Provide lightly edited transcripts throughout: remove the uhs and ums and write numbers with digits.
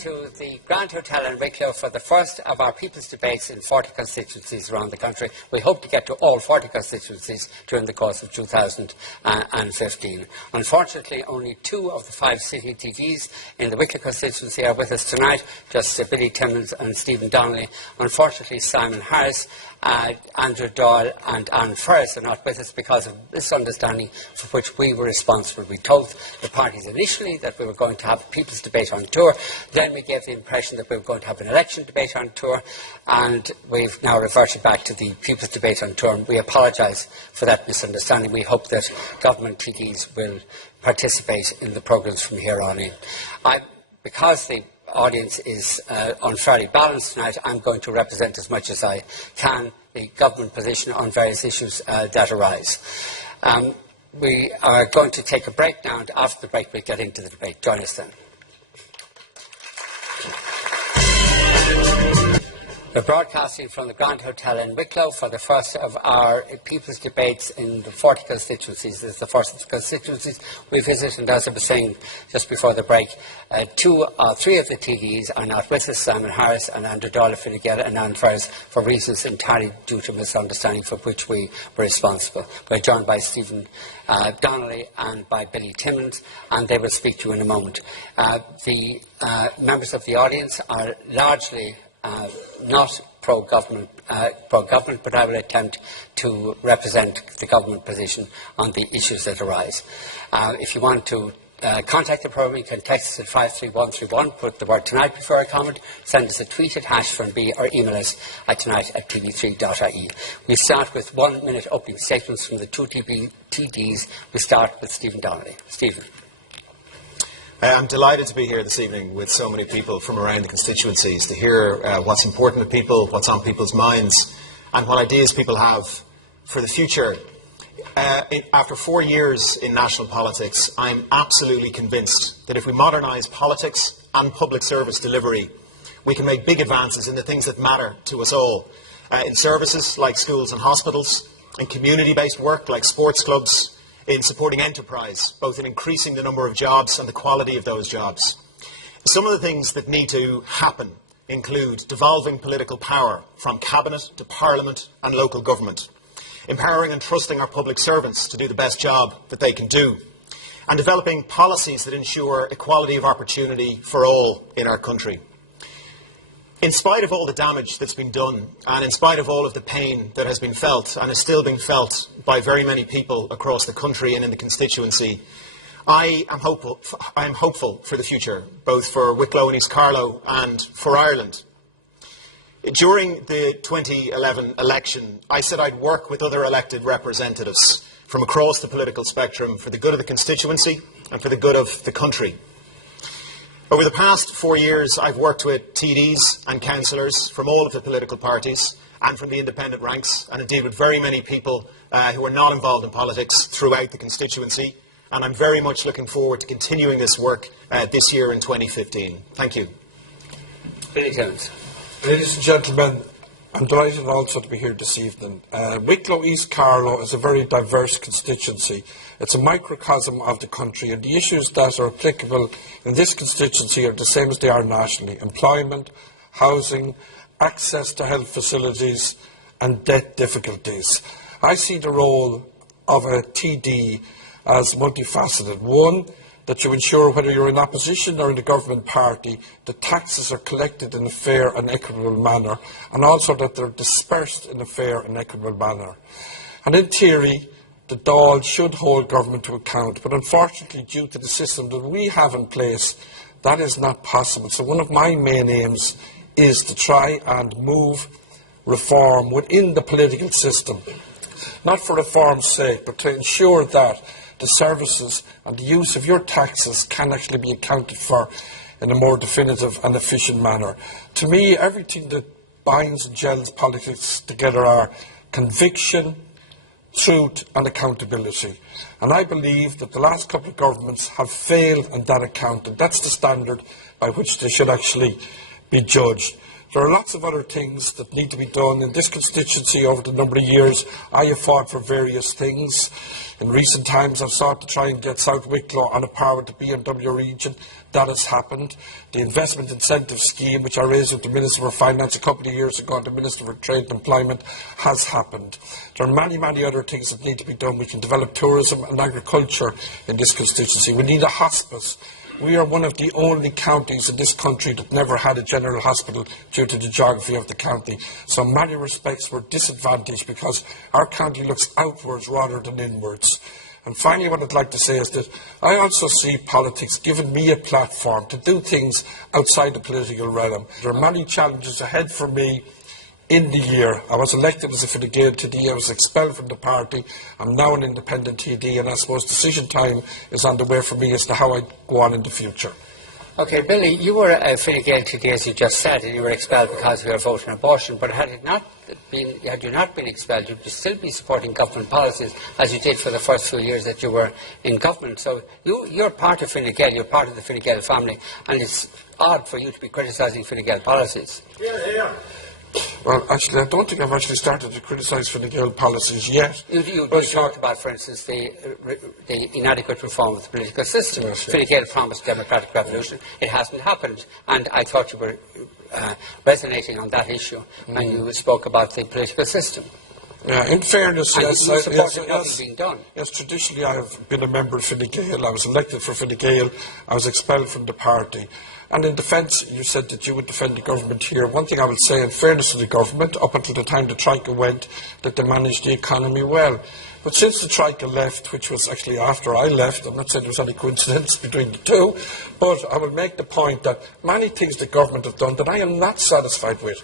to the Grand Hotel in Wicklow for the first of our People's Debates in 40 constituencies around the country. We hope to get to all 40 constituencies during the course of 2015. Unfortunately, only 2 of the 5 city TVs in the Wicklow constituency are with us tonight, just Billy Timmins and Stephen Donnelly. Unfortunately, Simon Harris, Andrew Doyle and Ferris are not with us because of misunderstanding for which we were responsible. We told the parties initially that we were going to have a People's Debate on tour. Then we gave the impression that we were going to have an election debate on tour, and we've now reverted back to the People's Debate on tour. And we apologise for that misunderstanding. We hope that government TDs will participate in the programmes from here on in. Because the audience is unfairly balanced tonight, I'm going to represent as much as I can the government position on various issues that arise. We are going to take a break now, and after the break we'll get into the debate. Join us then. We're broadcasting from the Grand Hotel in Wicklow for the first of our People's Debates in the 40 constituencies. This is the first of the constituencies we visit, and as I was saying just before the break, 3 of the TDs are not with us, Simon Harris and Andrew Doyle and Anne Ferris, for reasons entirely due to misunderstanding for which we were responsible. We're joined by Stephen Donnelly and by Billy Timmins, and they will speak to you in a moment. The members of the audience are largely not pro-government, but I will attempt to represent the government position on the issues that arise. If you want to contact the programme, you can text us at 53131, put the word tonight before a comment, send us a tweet at #FernB, or email us at tonight@tv3.ie. We start with 1-minute opening statements from the 2 TDs. We start with Stephen Donnelly. Stephen. I'm delighted to be here this evening with so many people from around the constituencies to hear what's important to people, what's on people's minds, and what ideas people have for the future. After 4 years in national politics, I'm absolutely convinced that if we modernise politics and public service delivery, we can make big advances in the things that matter to us all, in services like schools and hospitals, in community-based work like sports clubs, in supporting enterprise, both in increasing the number of jobs and the quality of those jobs. Some of the things that need to happen include devolving political power from cabinet to parliament and local government, empowering and trusting our public servants to do the best job that they can do, and developing policies that ensure equality of opportunity for all in our country. In spite of all the damage that's been done, and in spite of all of the pain that has been felt and is still being felt by very many people across the country and in the constituency, I am hopeful for the future, both for Wicklow and East Carlow and for Ireland. During the 2011 election, I said I'd work with other elected representatives from across the political spectrum for the good of the constituency and for the good of the country. Over the past 4 years, I've worked with TDs and councillors from all of the political parties and from the independent ranks, and indeed with very many people who are not involved in politics throughout the constituency. And I'm very much looking forward to continuing this work this year in 2015. Thank you. Billy Timmins. Ladies and gentlemen, I'm delighted also to be here this evening. Wicklow East Carlow is a very diverse constituency. It's a microcosm of the country, and the issues that are applicable in this constituency are the same as they are nationally: employment, housing, access to health facilities and debt difficulties. I see the role of a TD as multifaceted. One, that you ensure, whether you're in opposition or in the government party, the taxes are collected in a fair and equitable manner, and also that they're dispersed in a fair and equitable manner. And in theory, the Dáil should hold government to account, but unfortunately, due to the system that we have in place, that is not possible. So one of my main aims is to try and move reform within the political system, not for reform's sake, but to ensure that the services and the use of your taxes can actually be accounted for in a more definitive and efficient manner. To me, everything that binds and gels politics together are conviction, truth and accountability. And I believe that the last couple of governments have failed on that account, and that's the standard by which they should actually be judged. There are lots of other things that need to be done. In this constituency over the number of years, I have fought for various things. In recent times, I've sought to try and get South Wicklow on a par with the BMW region. That has happened. The investment incentive scheme, which I raised with the Minister for Finance a couple of years ago and the Minister for Trade and Employment, has happened. There are many, many other things that need to be done. We can develop tourism and agriculture in this constituency. We need a hospice. We are one of the only counties in this country that never had a general hospital due to the geography of the county. So in many respects we're disadvantaged because our county looks outwards rather than inwards. And finally, what I'd like to say is that I also see politics giving me a platform to do things outside the political realm. There are many challenges ahead for me in the year. I was elected as a Fine Gael TD, I was expelled from the party, I'm now an independent TD, and I suppose decision time is on the way for me as to how I go on in the future. Okay, Billy, you were a Fine Gael TD, as you just said, and you were expelled because you were voting abortion, but had you not been expelled, you'd still be supporting government policies, as you did for the first few years that you were in government. So you're part of Fine Gael, you're part of the Fine Gael family, and it's odd for you to be criticising Fine Gael policies. Yeah. Well, actually, I don't think I've actually started to criticise Fine Gael policies yet. You talked about, for instance, the inadequate reform of the political system. Yes, Fine Gael promised democratic revolution. It hasn't happened. And I thought you were resonating on that issue when you spoke about the political system. Yeah, in fairness, and yes, you supported nothing being done. Yes, traditionally I have been a member of Fine Gael. I was elected for Fine Gael. I was expelled from the party. And in defence, you said that you would defend the government here. One thing I would say, in fairness to the government, up until the time the Troika went, that they managed the economy well. But since the Troika left, which was actually after I left, I'm not saying there's any coincidence between the two, but I will make the point that many things the government have done that I am not satisfied with.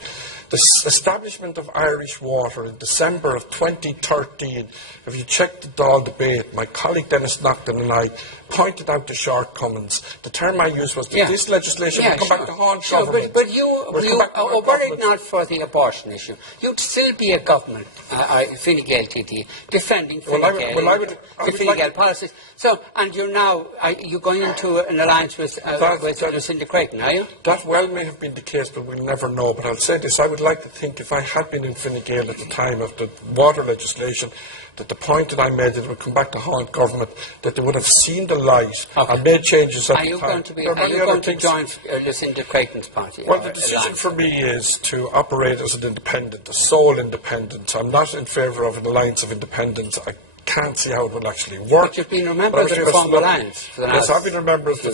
The establishment of Irish Water in December of 2013, if you check the Doyle debate, my colleague Dennis Nocton and I pointed out the shortcomings. The term I used was that this legislation will come back to haunt government. But were it not for the abortion issue, you'd still be a government, Fine Gael TD, defending Fine Gael policies. So, and you're now, you're going into an alliance with Lucinda Creighton, are you? That well may have been the case, but we'll never know. But I'll say this, I would like to think if I had been in Fine Gael at the time of the water legislation, that the point that I made that it would come back to haunt government, that they would have seen the light and made changes at the time. Are you going to join Lucinda Creighton's party? Well, the decision for me is to operate as an independent, a sole independent. I'm not in favour of an alliance of independents. I can't see how it will actually work. But you've been a member of the Reform Alliance. Yes, I've been a member of the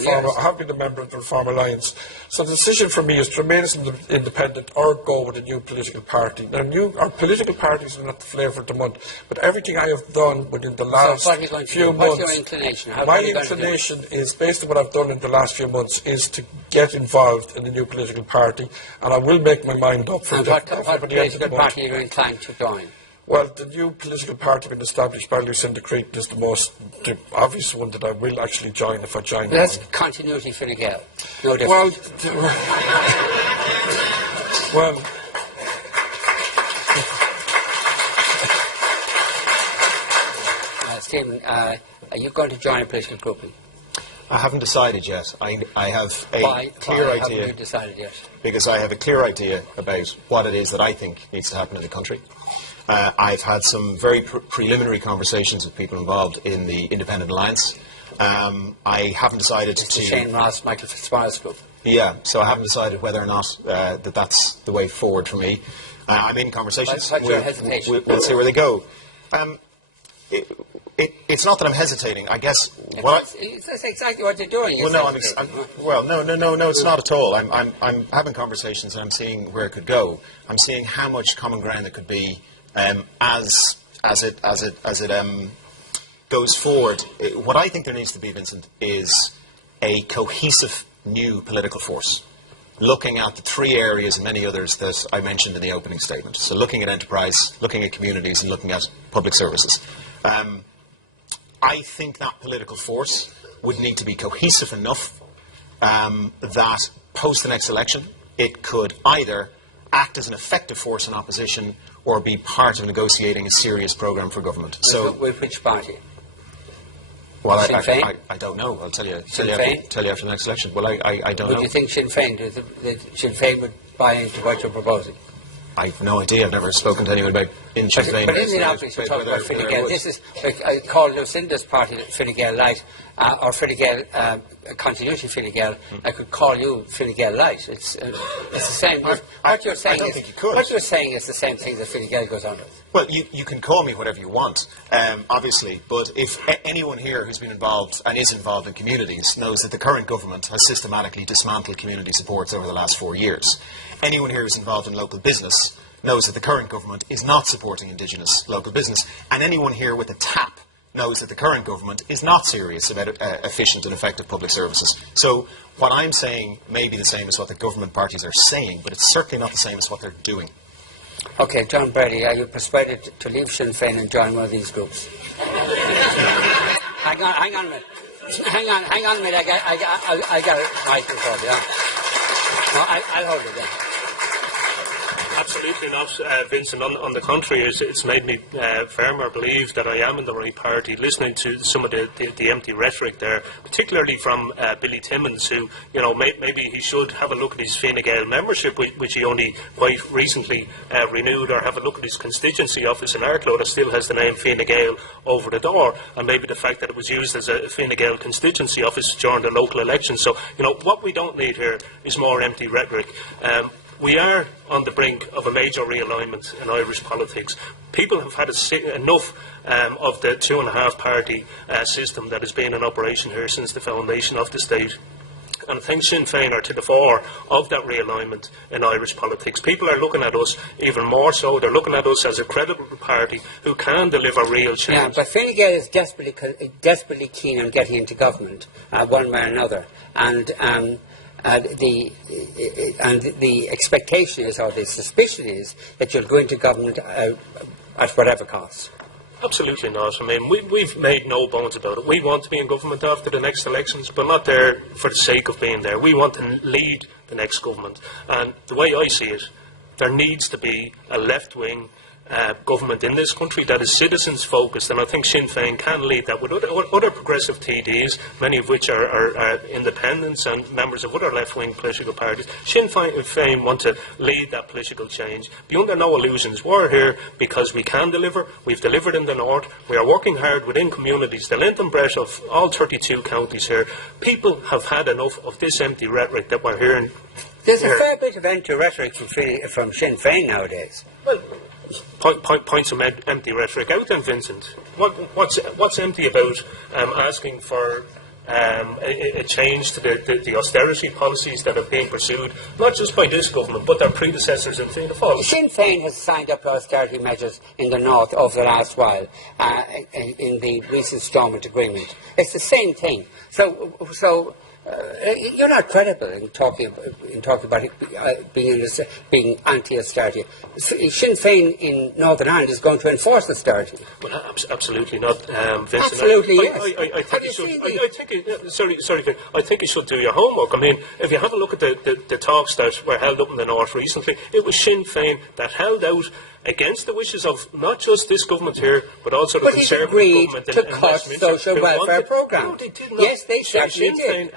Reform Alliance. So the decision for me is to remain as an independent or go with a new political party. Now, our political parties are not the flavour of the month, but everything I have done within the last few months... What's your inclination? My inclination is, based on what I've done in the last few months, is to get involved in the new political party, and I will make my mind up for what political party are you inclined to join? Well, the new political party being established by Lucinda Creighton is the obvious one that I will actually join if I join. That's continuity for the Gael. No difference. Well, Stephen, are you going to join a political grouping? I haven't decided yet. I have a clear idea. Haven't you decided yet? Because I have a clear idea about what it is that I think needs to happen in the country. I've had some very preliminary conversations with people involved in the Independent Alliance. I haven't decided to... Shane Ross, Michael Fitzgerald's group. Yeah, so I haven't decided whether or not that's the way forward for me. I'm in conversations. What's your hesitation? We'll see where they go. It's not that I'm hesitating. I guess... That's exactly what you're doing. No, it's not at all. I'm having conversations and I'm seeing where it could go. I'm seeing how much common ground there could be as it goes forward. What I think there needs to be, Vincent, is a cohesive new political force, looking at the three areas and many others that I mentioned in the opening statement. So looking at enterprise, looking at communities, and looking at public services. I think that political force would need to be cohesive enough that post the next election it could either act as an effective force in opposition or be part of negotiating a serious programme for government. With which party? Well, Sinn Féin? I don't know. I'll tell you Sinn Féin? after the next election. Well, I don't know. Do you think Sinn Féin, that Sinn Féin would buy into what you're proposing? I've no idea. I've never spoken to anyone about in Sinn Féin. But isn't it obvious you're talking about Fine Gael? This is, I call Lucinda's party Fine Gael Light, or Fine Gael Continuity Fine Gael. I could call you Fine Gael Light. It's the same. What you're saying don't think you could. What you're saying is the same thing that Fine Gael goes on with. Well, you can call me whatever you want, obviously, but if anyone here who's been involved and is involved in communities knows that the current government has systematically dismantled community supports over the last 4 years. Anyone here who's involved in local business knows that the current government is not supporting Indigenous local business, and anyone here with a tap knows that the current government is not serious about efficient and effective public services. So what I'm saying may be the same as what the government parties are saying, but it's certainly not the same as what they're doing. Okay, John Brady, are you persuaded to leave Sinn Féin and join one of these groups? Hang on a minute. Hang on a minute. I got it right before you. No, I'll hold it then. Absolutely not, Vincent. On the contrary, it's made me firmer believe that I am in the right party. Listening to some of the empty rhetoric there, particularly from Billy Timmins, who, maybe he should have a look at his Fine Gael membership, which he only quite recently renewed, or have a look at his constituency office in Wicklow that still has the name Fine Gael over the door, and maybe the fact that it was used as a Fine Gael constituency office during the local elections. So, what we don't need here is more empty rhetoric. We are on the brink of a major realignment in Irish politics. People have had enough of the 2.5 party system that has been in operation here since the foundation of the state. And I think Sinn Féin are to the fore of that realignment in Irish politics. People are looking at us even more so. They're looking at us as a credible party who can deliver real change. Yeah, but Fine Gael is desperately keen on getting into government, one way or another. And the expectation is, or the suspicion is, that you'll go into government at whatever cost. Absolutely not. I mean, we've made no bones about it. We want to be in government after the next elections, but not there for the sake of being there. We want to lead the next government. And the way I see it, there needs to be a left-wing government in this country that is citizens-focused, and I think Sinn Féin can lead that with other progressive TDs, many of which are independents and members of other left-wing political parties. Sinn Féin want to lead that political change. Be under no illusions. We're here because we can deliver. We've delivered in the north. We are working hard within communities, the length and breadth of all 32 counties here. People have had enough of this empty rhetoric that we're hearing. There's a fair bit of empty rhetoric from Sinn Féin nowadays. Well, point some empty rhetoric out then, Vincent. What's empty about asking for a change to the austerity policies that have been pursued, not just by this government, but their predecessors in Fianna Fáil? Sinn Féin has signed up to austerity measures in the north over the last while, in the recent Stormont agreement. It's the same thing. So you're not credible in talking about it being anti-austerity. Sinn Féin in Northern Ireland is going to enforce austerity. Well, absolutely not, Vincent. Absolutely, yes. I think you should. I think you should do your homework. I mean, if you have a look at the talks that were held up in the north recently, it was Sinn Féin that held out against the wishes of not just this government here, but also the Conservative government to cut social welfare programme. No, they did not. Yes, they certainly Sinn Féin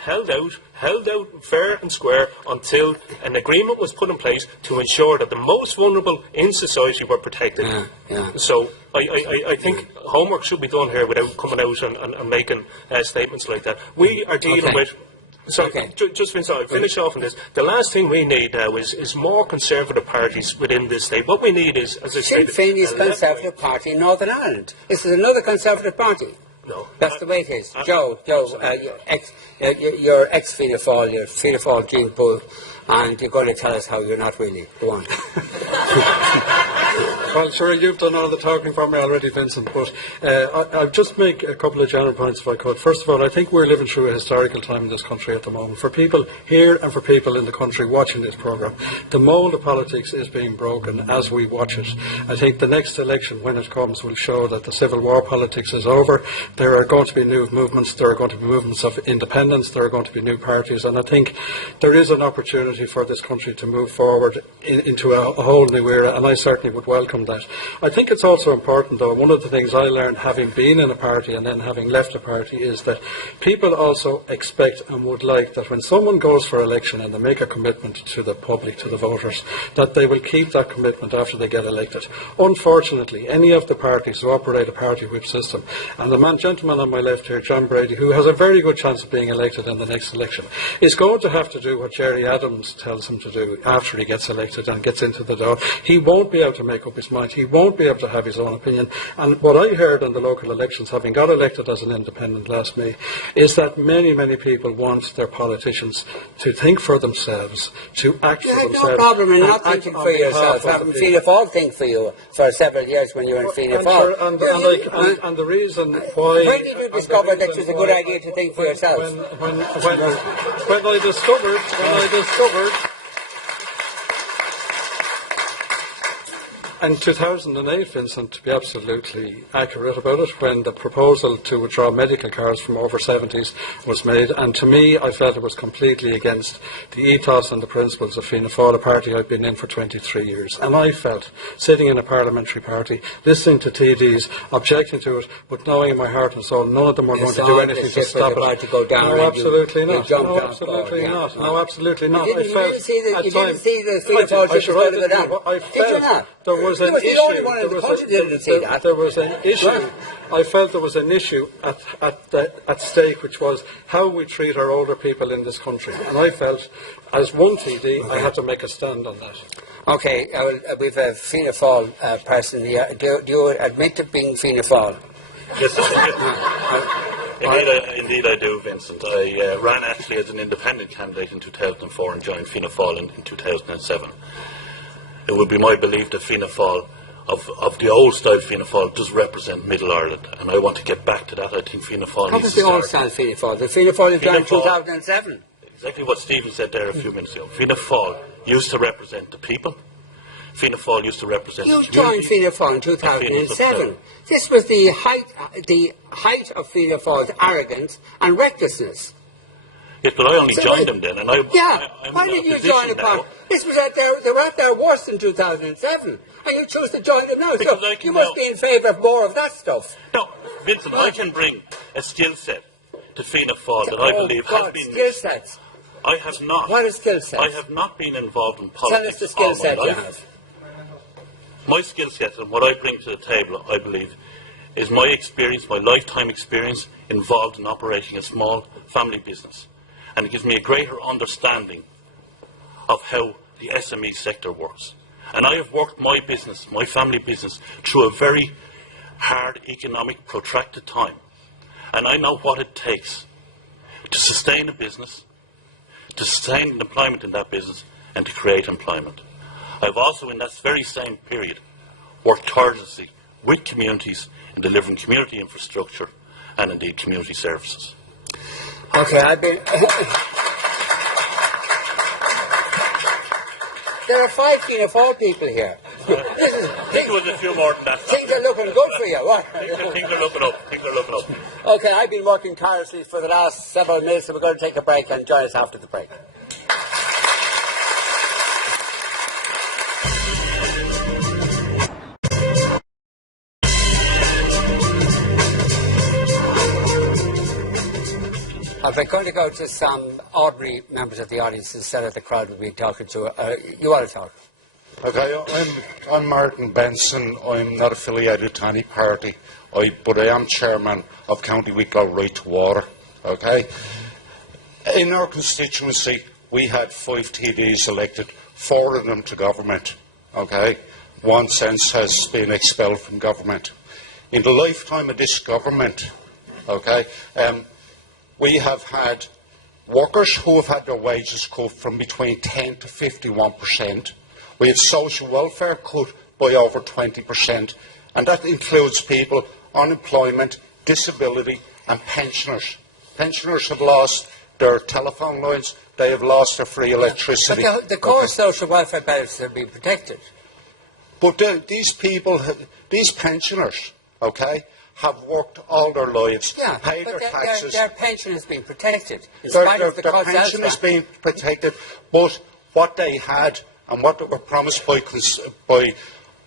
held out fair and square until an agreement was put in place to ensure that the most vulnerable in society were protected. Yeah. So I think homework should be done here without coming out and making statements like that. We are dealing with... So, just Vincent, I'll finish off on this. The last thing we need now is more Conservative parties within this state. What we need is, as I said... Sinn Féin is a Conservative party in Northern Ireland. This is another Conservative party. No. That's the way it is. Joe, you're ex-Fianna Fáil, you're Fianna Fáil Gene Bull, and you're going to tell us how you're not really. Go on. Well, sure, you've done all the talking for me already, Vincent, but I'll just make a couple of general points if I could. First of all, I think we're living through a historical time in this country at the moment. For people here and for people in the country watching this programme, the mould of politics is being broken as we watch it. I think the next election, when it comes, will show that the civil war politics is over. There are going to be new movements, there are going to be movements of independence, there are going to be new parties, and I think there is an opportunity for this country to move forward into a whole new era, and I certainly would welcome on that. I think it's also important, though, one of the things I learned having been in a party and then having left a party is that people also expect and would like that when someone goes for election and they make a commitment to the public, to the voters, that they will keep that commitment after they get elected. Unfortunately, any of the parties who operate a party whip system, and the gentleman on my left here, John Brady, who has a very good chance of being elected in the next election, is going to have to do what Jerry Adams tells him to do after he gets elected and gets into the door. He won't be able to make up his mind. He won't be able to have his own opinion. And what I heard in the local elections, having got elected as an independent last May, is that many, many people want their politicians to think for themselves, to act for themselves. You had no problem in not thinking for yourself. Having Fianna Fáil think for you for several years when you were in Fianna Fáil. And the reason why... When did you discover that it was a good idea to think for yourself? When I discovered in 2008, Vincent, to be absolutely accurate about it, when the proposal to withdraw medical cards from over 70s was made, and to me, I felt it was completely against the ethos and the principles of Fianna Fáil, a party I've been in for 23 years. And I felt, sitting in a parliamentary party, listening to TDs, objecting to it, but knowing in my heart and soul none of them were going to do anything to stop it. To go down no, absolutely not. No, absolutely not. No, absolutely not. You didn't see the Fianna Fáil just going to go down. Did you not? There was an issue. There was an issue. I felt there was an issue at stake, which was how we treat our older people in this country. And I felt, as one TD, I had to make a stand on that. Okay, we've a Fianna Fáil person here. Do you admit to being Fianna Fáil? Yes, indeed I do, Vincent. I ran actually as an independent candidate in 2004 and joined Fianna Fáil in 2007. It would be my belief that Fianna Fáil, of the old style Fianna Fáil, does represent Middle Ireland, and I want to get back to that. I think Fianna Fáil How was the old style Fianna Fáil? The Fianna Fáil you joined in 2007. Exactly what Stephen said there a few minutes ago. Fianna Fáil used to represent the people. Fianna Fáil used to represent the community. You joined Fianna Fáil in 2007. This was the height of Fianna Fáil's arrogance and recklessness. Yes, but I only joined them then, and I'm why did you join a party? This was they were at their worst in 2007, and you chose to join them now. So you must be in favour of more of that stuff. No, Vincent, I can bring a skill set to Fianna Fáil that I believe has been skill sets. I have not. What is skill set? I have not been involved in politics. Tell us the skill set you have. My skill set and what I bring to the table, I believe, is my experience, my lifetime experience involved in operating a small family business. And it gives me a greater understanding of how the SME sector works. And I have worked my business, my family business, through a very hard economic, protracted time. And I know what it takes to sustain a business, to sustain employment in that business, and to create employment. I've also, in that very same period, worked tirelessly with communities in delivering community infrastructure and indeed community services. Okay, I've been... There are 5 Fianna Fáil people here. I think it was a few more than that. Things are looking good for you. What? Things are looking up. Things are looking up. Okay, I've been working tirelessly for the last several minutes, so we're going to take a break and join us after the break. We're going to go to some ordinary members of the audience instead of the crowd we've been talking to. You want to talk? Okay, I'm Martin Benson. I'm not affiliated to any party, but I am chairman of County Wicklow Right to Water. Okay, in our constituency, we had 5 TDs elected, 4 of them to government. Okay, 1 since has been expelled from government. In the lifetime of this government, okay, we have had workers who have had their wages cut from between 10 to 51%. We had social welfare cut by over 20%, and that includes people on unemployment, disability, and pensioners. Pensioners have lost their telephone lines, they have lost their free electricity. But the core social welfare benefits have been protected. But these people, these pensioners, okay, have worked all their lives, paid their taxes. Their pension has been protected. Their pension has been protected, but what they had and what they were promised by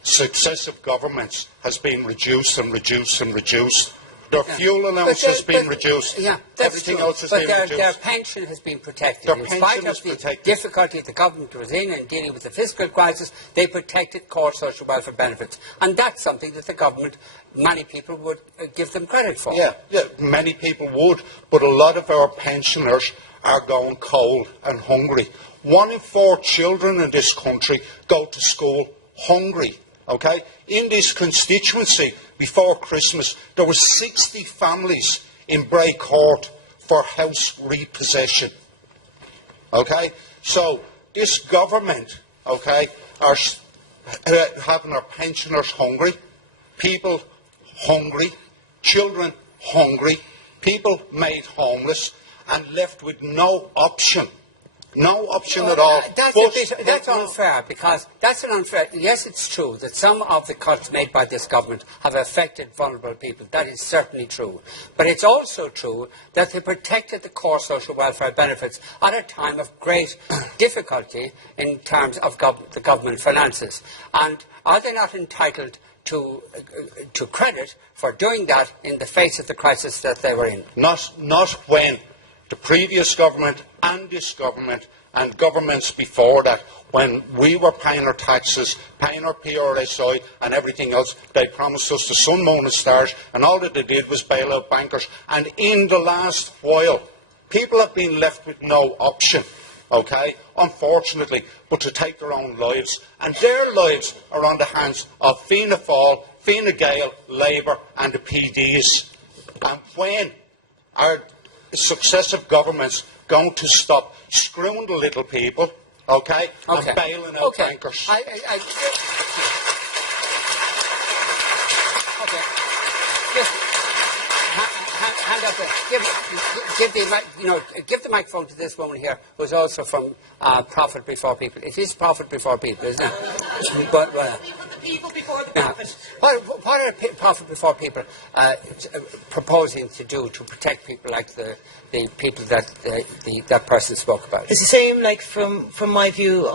successive governments has been reduced and reduced and reduced. Their fuel allowance has been reduced. Yeah, that's Everything true. else has but been their, reduced. their pension has been protected. Their in pension spite of is the protected. difficulty the government was in dealing with the fiscal crisis, they protected core social welfare benefits. And that's something that the government, many people would give them credit for. Yeah, many people would, but a lot of our pensioners are going cold and hungry. 1 in 4 children in this country go to school hungry, okay? In this constituency, before Christmas, there were 60 families in Bray Court for house repossession, okay? So, this government, okay, are having our pensioners hungry, people hungry, children hungry, people made homeless, and left with no option. No option at all. That's unfair, because that's an unfair. Yes, it's true that some of the cuts made by this government have affected vulnerable people. That is certainly true. But it's also true that they protected the core social welfare benefits at a time of great difficulty in terms of the government finances. And are they not entitled to credit for doing that in the face of the crisis that they were in? Not when the previous government and this government and governments before that, when we were paying our taxes, paying our PRSI and everything else, they promised us the sun, moon and stars, and all that they did was bail out bankers. And in the last while, people have been left with no option, okay, unfortunately, but to take their own lives. And their lives are on the hands of Fianna Fáil, Fine Gael, Labour and the PDs. And when are successive governments going to stop screwing the little people, okay, and bailing out bankers? Hand up there. Give the microphone to this woman here, who's also from Profit Before People. It is Profit Before People, isn't it? But people before the profit. What are Profit Before People proposing to do to protect people like the people that that person spoke about? It's the same, like from my view,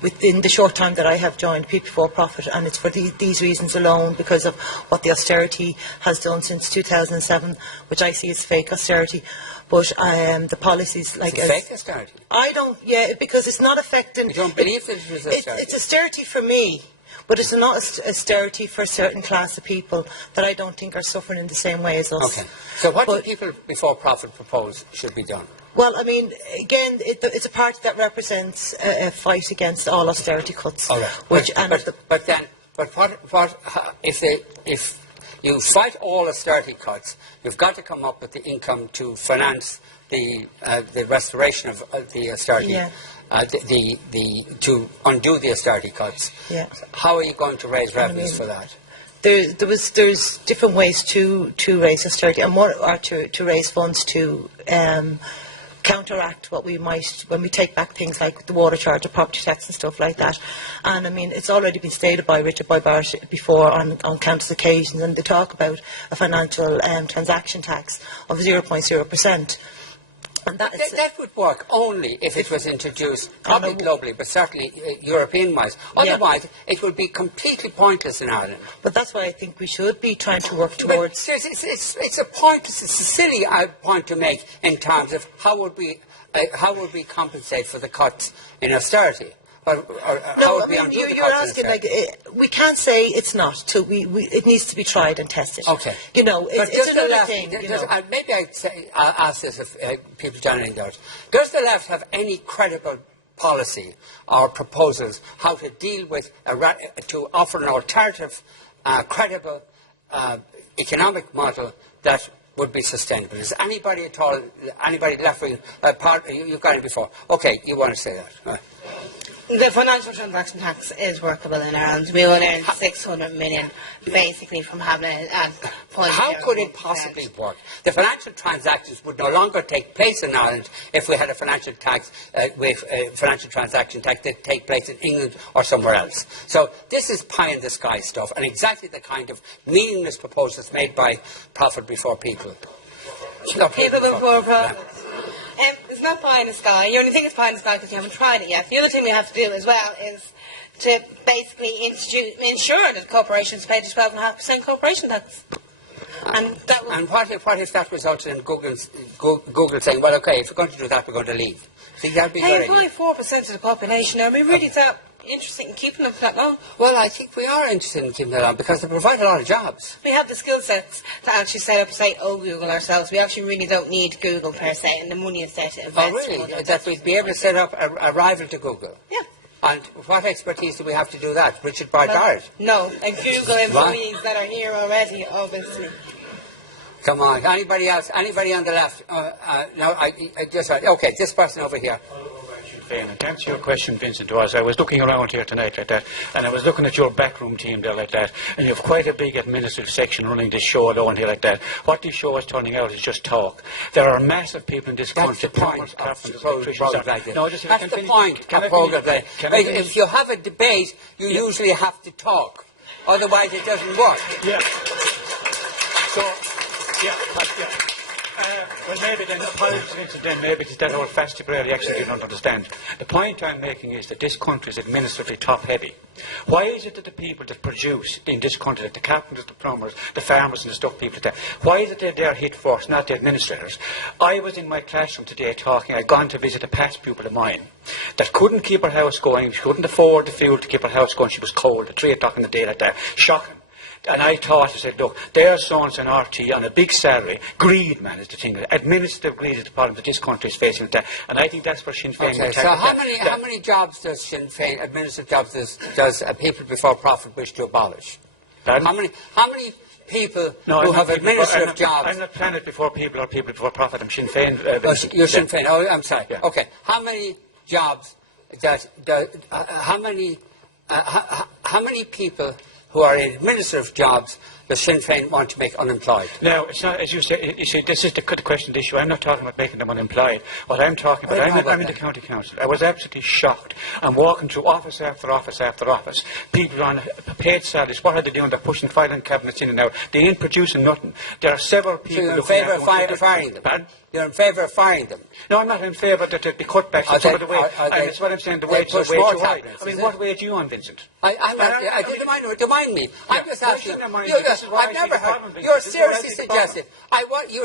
within the short time that I have joined People Before Profit, and it's for these reasons alone, because of what the austerity has done since 2007, which I see as fake austerity. But the policies like fake austerity. I don't. Yeah, because it's not affecting. You don't believe that it is austerity? It's austerity for me. But it's not austerity for a certain class of people that I don't think are suffering in the same way as us. Okay. So what do People Before Profit propose should be done? Well, I mean, again, it's a party that represents a fight against all austerity cuts. All right. Which, but what if you fight all austerity cuts, you've got to come up with the income to finance the restoration of the austerity. Yeah. To undo the austerity cuts. Yeah. How are you going to raise revenues for that? There's different ways to raise austerity, and one are to raise funds to counteract what we might when we take back things like the water charge, the property tax and stuff like that. And I mean, it's already been stated by Richard Boybart before on countless occasions, and they talk about a financial transaction tax of 0.0%. And that would work only if it was introduced, probably globally, but certainly European-wise. Otherwise, it would be completely pointless in Ireland. But that's what I think we should be trying to work towards. It's a pointless, it's a silly point to make in terms of how would we compensate for the cuts in austerity. No, I mean, you're asking, we can't say it's not, till it needs to be tried and tested. Okay. You know, it's another thing. Maybe I'll ask this if people don't know that. Does the left have any credible policy or proposals how to deal with, to offer an alternative, credible economic model that would be sustainable? Is anybody at all, anybody left-wing, you've got it before. Okay, you want to say that. The financial transaction tax is workable in Ireland. We will earn 600 million basically from having it at 0.0%. How could it possibly work? The financial transactions would no longer take place in Ireland if we had a financial tax with a financial transaction tax that take place in England or somewhere else. So this is pie in the sky stuff, and exactly the kind of meaningless proposals made by Profit Before People. People Before Profit. It's not pie in the sky. You only think it's pie in the sky because you haven't tried it yet. The other thing we have to do as well is to basically ensure that corporations pay the 12.5% corporation tax. And what if that resulted in Google saying, well, okay, if we're going to do that, we're going to leave? Think that'd be paying good. 4% of the population. Are we really that interested in keeping them for that long? Well, I think we are interested in keeping them on because they provide a lot of jobs. We have the skill sets to actually set up, say, Google ourselves. We actually really don't need Google per se, and the money is there to invest. Oh, really? That we'd be able to set up a rival to Google? Yeah. And what expertise do we have to do that? Richard Barrett? No, and Google employees that are here already, obviously. Come on, anybody else? Anybody on the left? No, I just okay. This person over here. And to answer your question, Vincent, I was looking around here tonight like that, and I was looking at your backroom team there like that, and you have quite a big administrative section running this show down here like that. What this show is turning out is just talk. There are massive people in this country. That's the point. No, just that's the point. If you have a debate, you usually have to talk. Otherwise, it doesn't work. Yeah. So, yeah. Well, maybe then maybe it's that old fast Tipperary accent you don't understand. The point I'm making is that this country is administratively top-heavy. Why is it that the people that produce in this country, like the carpenters, the plumbers, the farmers and the stuff people there, why is it they're hit first, not the administrators? I was in my classroom today talking, I'd gone to visit a past pupil of mine that couldn't keep her house going, she couldn't afford the fuel to keep her house going, she was cold at 3 o'clock in the day like that. Shocking. And I thought, I said, look, their sons and RT on a big salary. Greed, man, is the thing. Administrative greed is the problem that this country is facing with that. And I think that's where Sinn Féin will so how many jobs does Sinn Féin, administrative jobs, does People Before Profit wish to abolish? Pardon? How many people who have administrative jobs... I'm not Planet Before People or People Before Profit. I'm Sinn Féin. You're Sinn Féin. Oh, I'm sorry. Yeah. Okay. How many jobs how many people who are in administrative jobs does Sinn Féin want to make unemployed? Now, it's not, as you say, this is the question issue. I'm not talking about making them unemployed. What I'm talking about, I'm in the county council. I was absolutely shocked. I'm walking through office after office after office. People on paid salaries. What are they doing? They're pushing filing cabinets in and out. They ain't producing nothing. There are several people... So you're in favour of firing them? Pardon? You're in favour of firing them? No, I'm not in favour that the cutbacks and some of the wage. That's what I'm saying, the wage is way too high. I mean, what wage are you on, Vincent? Don't mind me. I'm just asking. You're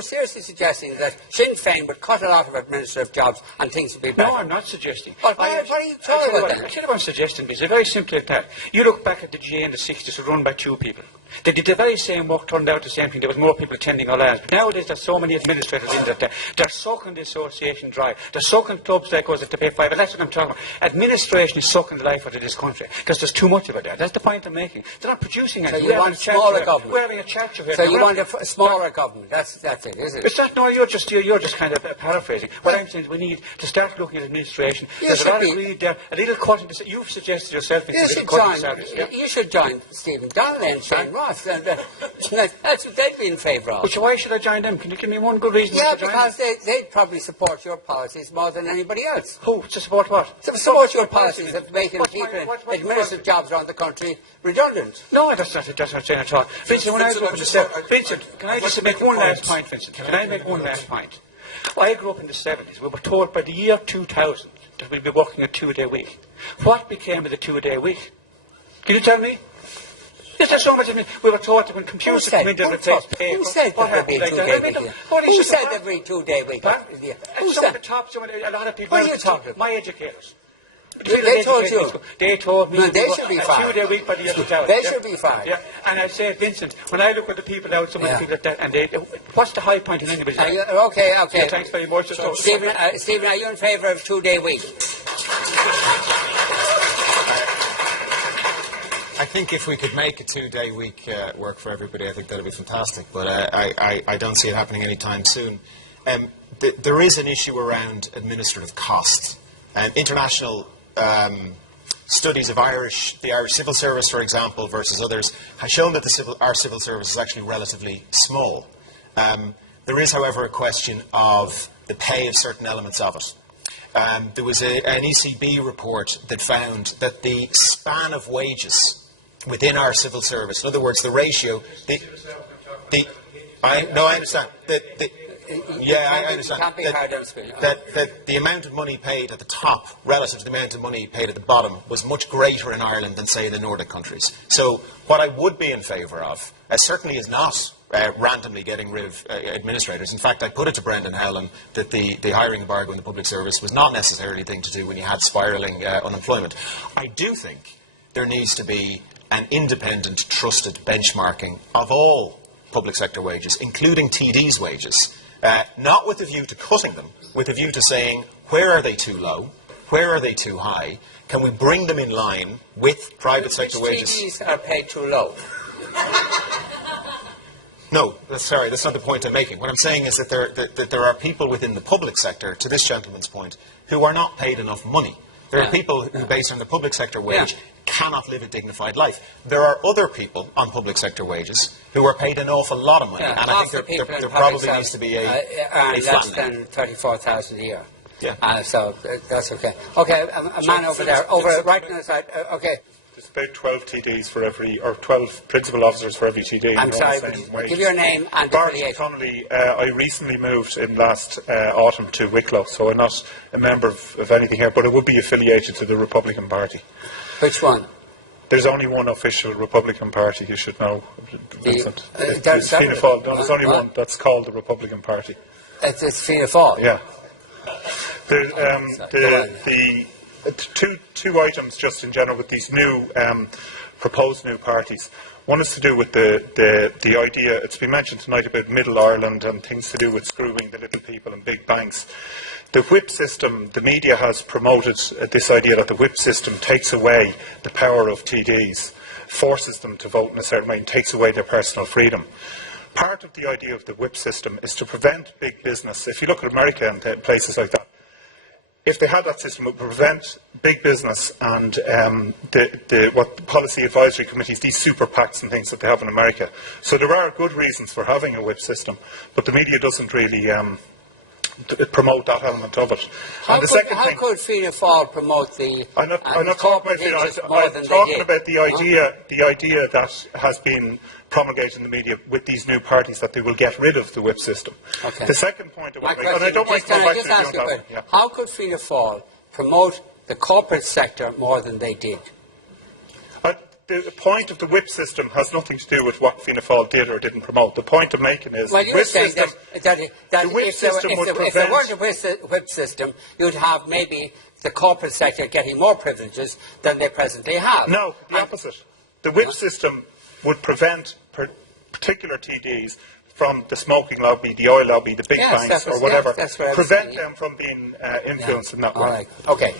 seriously suggesting that Sinn Féin would cut a lot of administrative jobs and things would be better. No, I'm not suggesting. What are you talking about then? I tell you what I'm suggesting, because very simply at that. You look back at the GA in the 60s, it was run by 2 people. They did the very same work, turned out the same thing. There was more people attending our lands. But nowadays there's so many administrators in that they're sucking the association dry. They're sucking clubs like us to pay 5. And that's what I'm talking about. Administration is sucking the life out of this country because there's too much of it there. That's the point I'm making. They're not producing anything. So you want smaller government? We're having a church here. So you want a smaller government? That's it, is it? It's not. No, you're just kind of paraphrasing. What I'm saying is we need to start looking at administration. There's a lot of greed there. A little cutting. You've suggested yourself. You should join Stephen Donnelly and Shane Ross. That's what they'd be in favour of. But why should I join them? Can you give me one good reason? Yeah, because they'd probably support your policies more than anybody else. Who? To support what? To support your policies of making people in administrative jobs around the country redundant. No, that's not saying at all. Vincent, Vincent, can I just make one last point, Vincent? Can I make one last point? I grew up in the 70s. We were told by the year 2000 that we'd be working a 2-day week. What became of the 2-day week? Can you tell me? Yes, there's so much. I mean, we were taught that when computers come in to replace paper. Who said that would be a 2-day week? Who said every 2-day week? Who said? A lot of people. What are you talking about? My educators. They told you? They told me. No, they should be fired. 2-day week by the year 2000. They should be fired. Yeah, and I say, Vincent, when I look at the people out, some of the people that, and what's the high point in anybody's life? Okay. Yeah, thanks very much. Stephen, are you in favour of 2-day week? I think if we could make a 2-day week work for everybody, I think that would be fantastic. But I don't see it happening anytime soon. There is an issue around administrative cost. International studies of the Irish civil service, for example, versus others, have shown that our civil service is actually relatively small. There is, however, a question of the pay of certain elements of it. There was an ECB report that found that the span of wages within our civil service, in other words, the ratio, I understand. I understand. Can't be hard on spin. That the amount of money paid at the top relative to the amount of money paid at the bottom was much greater in Ireland than, say, the Nordic countries. So what I would be in favour of certainly is not randomly getting rid of administrators. In fact, I put it to Brendan Howlin that the hiring embargo in the public service was not necessarily a thing to do when you had spiralling unemployment. I do think there needs to be an independent, trusted benchmarking of all public sector wages, including TD's wages, not with a view to cutting them, with a view to saying, where are they too low? Where are they too high? Can we bring them in line with private sector wages? TDs are paid too low. No, sorry, that's not the point I'm making. What I'm saying is that there are people within the public sector, to this gentleman's point, who are not paid enough money. There are people who, based on the public sector wage, cannot live a dignified life. There are other people on public sector wages who are paid an awful lot of money, and I think there probably needs to be a less than 34,000 a year. Yeah. So that's okay. Okay, a man over there, right on the side. Okay. There's about 12 TDs for every, or 12 principal officers for every TD. I'm sorry, give your name and affiliation. Connolly, I recently moved in last autumn to Wicklow, so I'm not a member of anything here, but I would be affiliated to the Republican Party. Which one? There's only one official Republican Party, you should know, Vincent. There's only one that's called the Republican Party. It's Fianna Fáil? Yeah. Two items just in general with these new proposed new parties. One is to do with the idea, it's been mentioned tonight about Middle Ireland and things to do with screwing the little people and big banks. The whip system, the media has promoted this idea that the whip system takes away the power of TDs, forces them to vote in a certain way and takes away their personal freedom. Part of the idea of the whip system is to prevent big business. If you look at America and places like that, if they had that system, it would prevent big business and what policy advisory committees, these super PACs and things that they have in America. So there are good reasons for having a whip system, but the media doesn't really promote that element of it. How could Fianna Fáil promote the? I'm not talking about Fianna Fáil. I'm talking about the idea that has been promulgated in the media with these new parties that they will get rid of the whip system. Okay. The second point, and I don't mind going back to that one. How could Fianna Fáil promote the corporate sector more than they did? The point of the whip system has nothing to do with what Fianna Fáil did or didn't promote. The point I'm making is you're saying that if there weren't a whip system, you'd have maybe the corporate sector getting more privileges than they presently have. No, the opposite. The whip system would prevent particular TDs from the smoking lobby, the oil lobby, the big banks or whatever, prevent them from being influenced in that way. Right. Okay.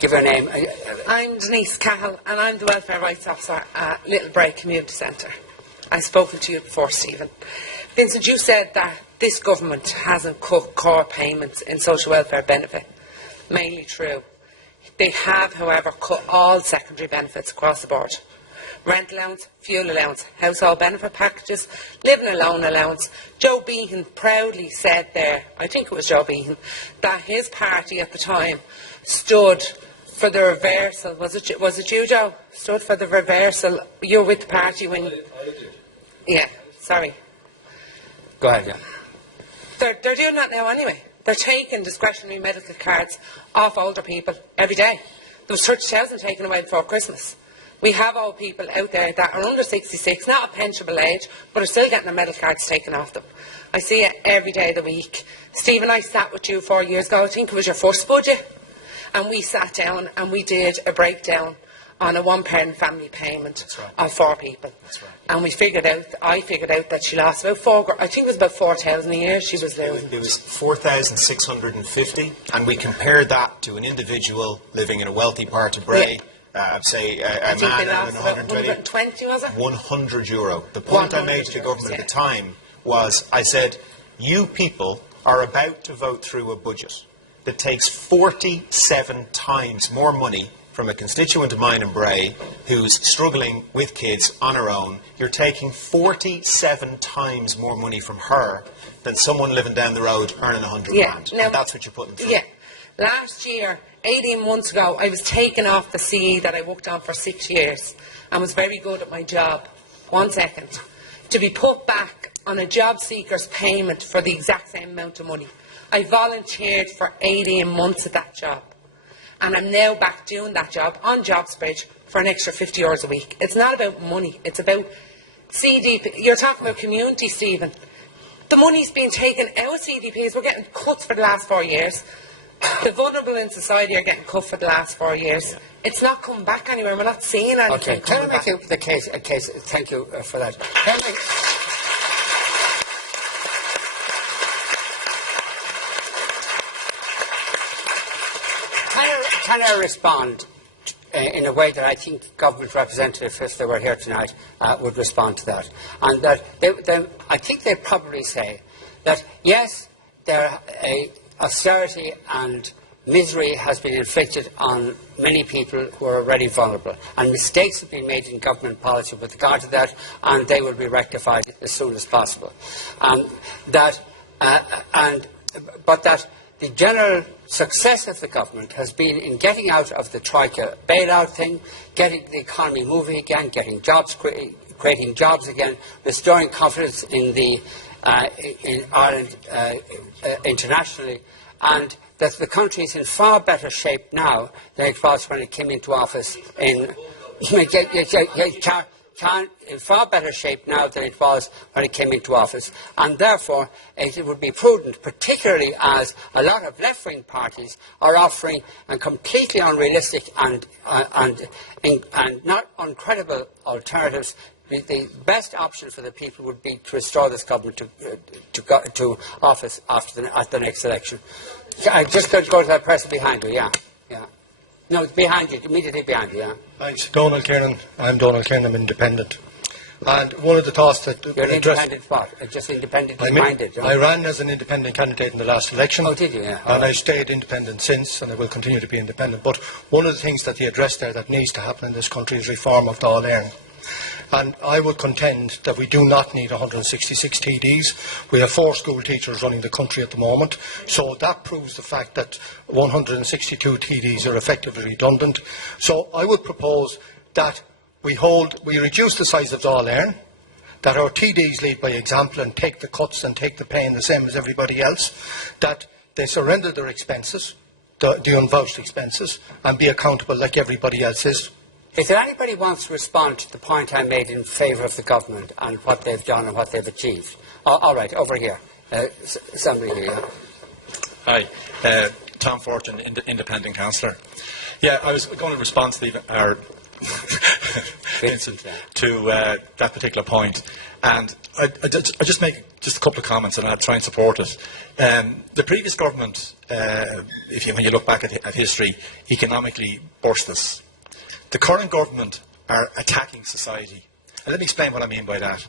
Give her name. I'm Denise Cahill and I'm the Welfare Rights Officer at Little Bray Community Centre. I've spoken to you before, Stephen. Vincent, you said that this government hasn't cut core payments in social welfare benefit. Mainly true. They have, however, cut all secondary benefits across the board. Rent allowance, fuel allowance, household benefit packages, living alone allowance. Joe Behan proudly said there, I think it was Joe Behan, that his party at the time stood for the reversal. Was it you, Joe? Stood for the reversal. You were with the party when... I did. Yeah, sorry. Go ahead, yeah. They're doing that now anyway. They're taking discretionary medical cards off older people every day. There was 30,000 taken away before Christmas. We have old people out there that are under 66, not a pensionable age, but are still getting their medical cards taken off them. I see it every day of the week. Stephen, I sat with you 4 years ago. I think it was your first budget. And we sat down and we did a breakdown on a one-parent family payment of 4 people. That's right. And I figured out that she lost about I think it was about 4,000 a year she was losing. It was 4,650, and we compared that to an individual living in a wealthy part of Bray. Say a man earning 120, was it? €100. The point I made to the government at the time was, I said, you people are about to vote through a budget that takes 47 times more money from a constituent of mine in Bray who's struggling with kids on her own. You're taking 47 times more money from her than someone living down the road earning £100. Now, and that's what you're putting through. Yeah. Last year, 18 months ago, I was taken off the CE that I worked on for 6 years and was very good at my job. 1 second. To be put back on a job seeker's payment for the exact same amount of money. I volunteered for 18 months at that job, and I'm now back doing that job on JobsBridge for an extra 50 hours a week. It's not about money, it's about CDP. You're talking about community, Stephen. The money's being taken out of CDPs. We're getting cuts for the last 4 years. The vulnerable in society are getting cut for the last 4 years. It's not coming back anywhere. We're not seeing anything. Okay, can I make a case? Thank you for that. Can I respond in a way that I think government representatives, if they were here tonight, would respond to that? And that I think they probably say that, yes, austerity and misery has been inflicted on many people who are already vulnerable, and mistakes have been made in government policy with regard to that, and they will be rectified as soon as possible. But that the general success of the government has been in getting out of the Troika bailout thing, getting the economy moving again, getting jobs, creating jobs again, restoring confidence in Ireland internationally, and that the country is in far better shape now than it was when it came into office in far better shape now than it was when it came into office, and therefore it would be prudent, particularly as a lot of left-wing parties are offering completely unrealistic and not uncredible alternatives. The best option for the people would be to restore this government to office at the next election. I'm just going to go to that person behind you, yeah. No, it's behind you, immediately behind you, yeah. Thanks. Donald Kiernan. I'm Donald Kiernan, I'm independent. And one of the thoughts that... You're an independent what? Just independently minded? I ran as an independent candidate in the last election. Oh, did you? Yeah. And I've stayed independent since, and I will continue to be independent. But one of the things that he addressed there that needs to happen in this country is reform of Dáil. And I would contend that we do not need 166 TDs. We have 4 school teachers running the country at the moment. So that proves the fact that 162 TDs are effectively redundant. So I would propose that we reduce the size of Dáil, that our TDs lead by example and take the cuts and take the pain the same as everybody else, that they surrender their expenses, the unvouched expenses, and be accountable like everybody else is. If there anybody wants to respond to the point I made in favour of the government and what they've done and what they've achieved. All right, over here. Somebody here. Hi, Tom Fortune, independent councillor. Yeah, I was going to respond to Vincent to that particular point, and I just make just a couple of comments, and I'll try and support it. The previous government, when you look back at history, economically burst us. The current government are attacking society. And let me explain what I mean by that.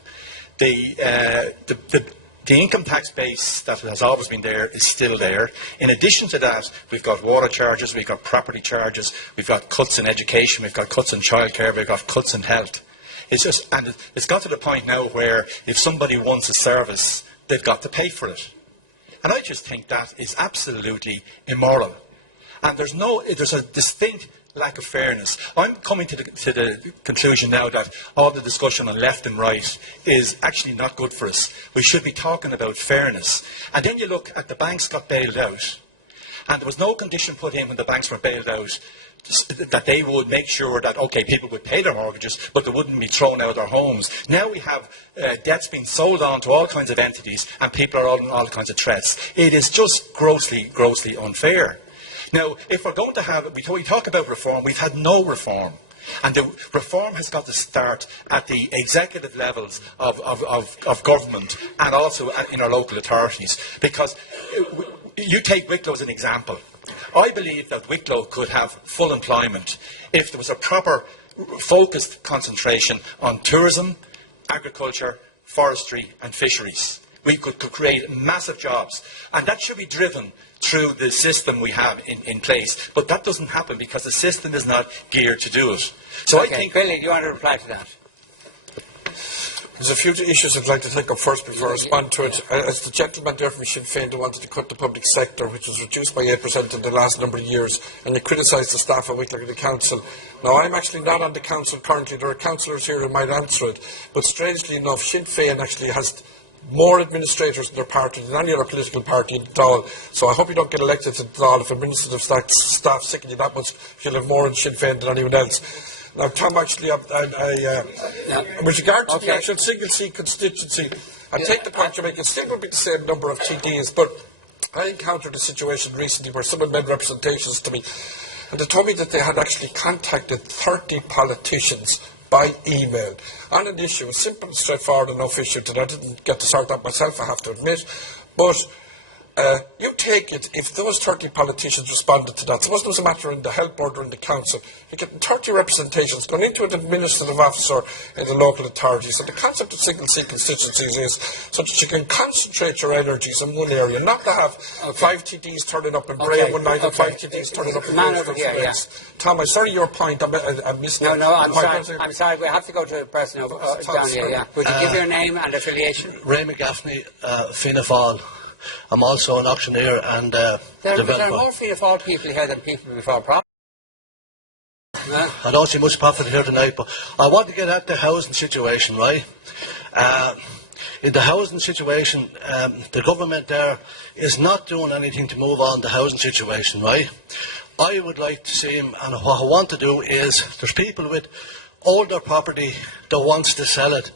The income tax base that has always been there is still there. In addition to that, we've got water charges, we've got property charges, we've got cuts in education, we've got cuts in childcare, we've got cuts in health. It's got to the point now where if somebody wants a service, they've got to pay for it. And I just think that is absolutely immoral. And there's a distinct lack of fairness. I'm coming to the conclusion now that all the discussion on left and right is actually not good for us. We should be talking about fairness. And then you look at the banks got bailed out, and there was no condition put in when the banks were bailed out that they would make sure that, okay, people would pay their mortgages, but they wouldn't be thrown out of their homes. Now we have debts being sold on to all kinds of entities, and people are on all kinds of threats. It is just grossly, grossly unfair. Now, if we're going to have, we talk about reform, we've had no reform. And the reform has got to start at the executive levels of government and also in our local authorities. Because you take Wicklow as an example. I believe that Wicklow could have full employment if there was a proper focused concentration on tourism, agriculture, forestry and fisheries. We could create massive jobs, and that should be driven through the system we have in place. But that doesn't happen because the system is not geared to do it. So okay, I think... Billy, do you want to reply to that? There's a few issues I'd like to take up first before I respond to it. As the gentleman there from Sinn Féin who wanted to cut the public sector, which was reduced by 8% in the last number of years, and he criticised the staff of Wicklow County Council. Now, I'm actually not on the council currently. There are councillors here who might answer it. But strangely enough, Sinn Féin actually has more administrators in their party than any other political party in Doyle. So I hope you don't get elected to Doyle if administrative staff sicken you that much. You'll have more in Sinn Féin than anyone else. Now, Tom, actually, with regard to the actual single seat constituency, I take the point you're making. It still would be the same number of TDs, but I encountered a situation recently where someone made representations to me, and they told me that they had actually contacted 30 politicians by email on an issue, a simple, straightforward enough issue that I didn't get to sort out myself, I have to admit. But you take it, if those 30 politicians responded to that, suppose there was a matter in the health board or in the council, you're getting 30 representations going into an administrative officer in the local authority. So the concept of single seat constituencies is so that you can concentrate your energies in one area, not to have 5 TDs turning up in Bray one night and 5 TDs turning up in Bray. Tom, I'm sorry your point, I'm missing it. No, I'm sorry, we have to go to the person down here, yeah. Would you give your name and affiliation? Ray McGaffney, Fianna Fáil. I'm also an auctioneer and there are more Fianna Fáil people here than people before profit. I don't see much profit here tonight, but I want to get at the housing situation, right? In the housing situation, the government there is not doing anything to move on the housing situation, right? I would like to see him, and what I want to do is, there's people with older property that wants to sell it,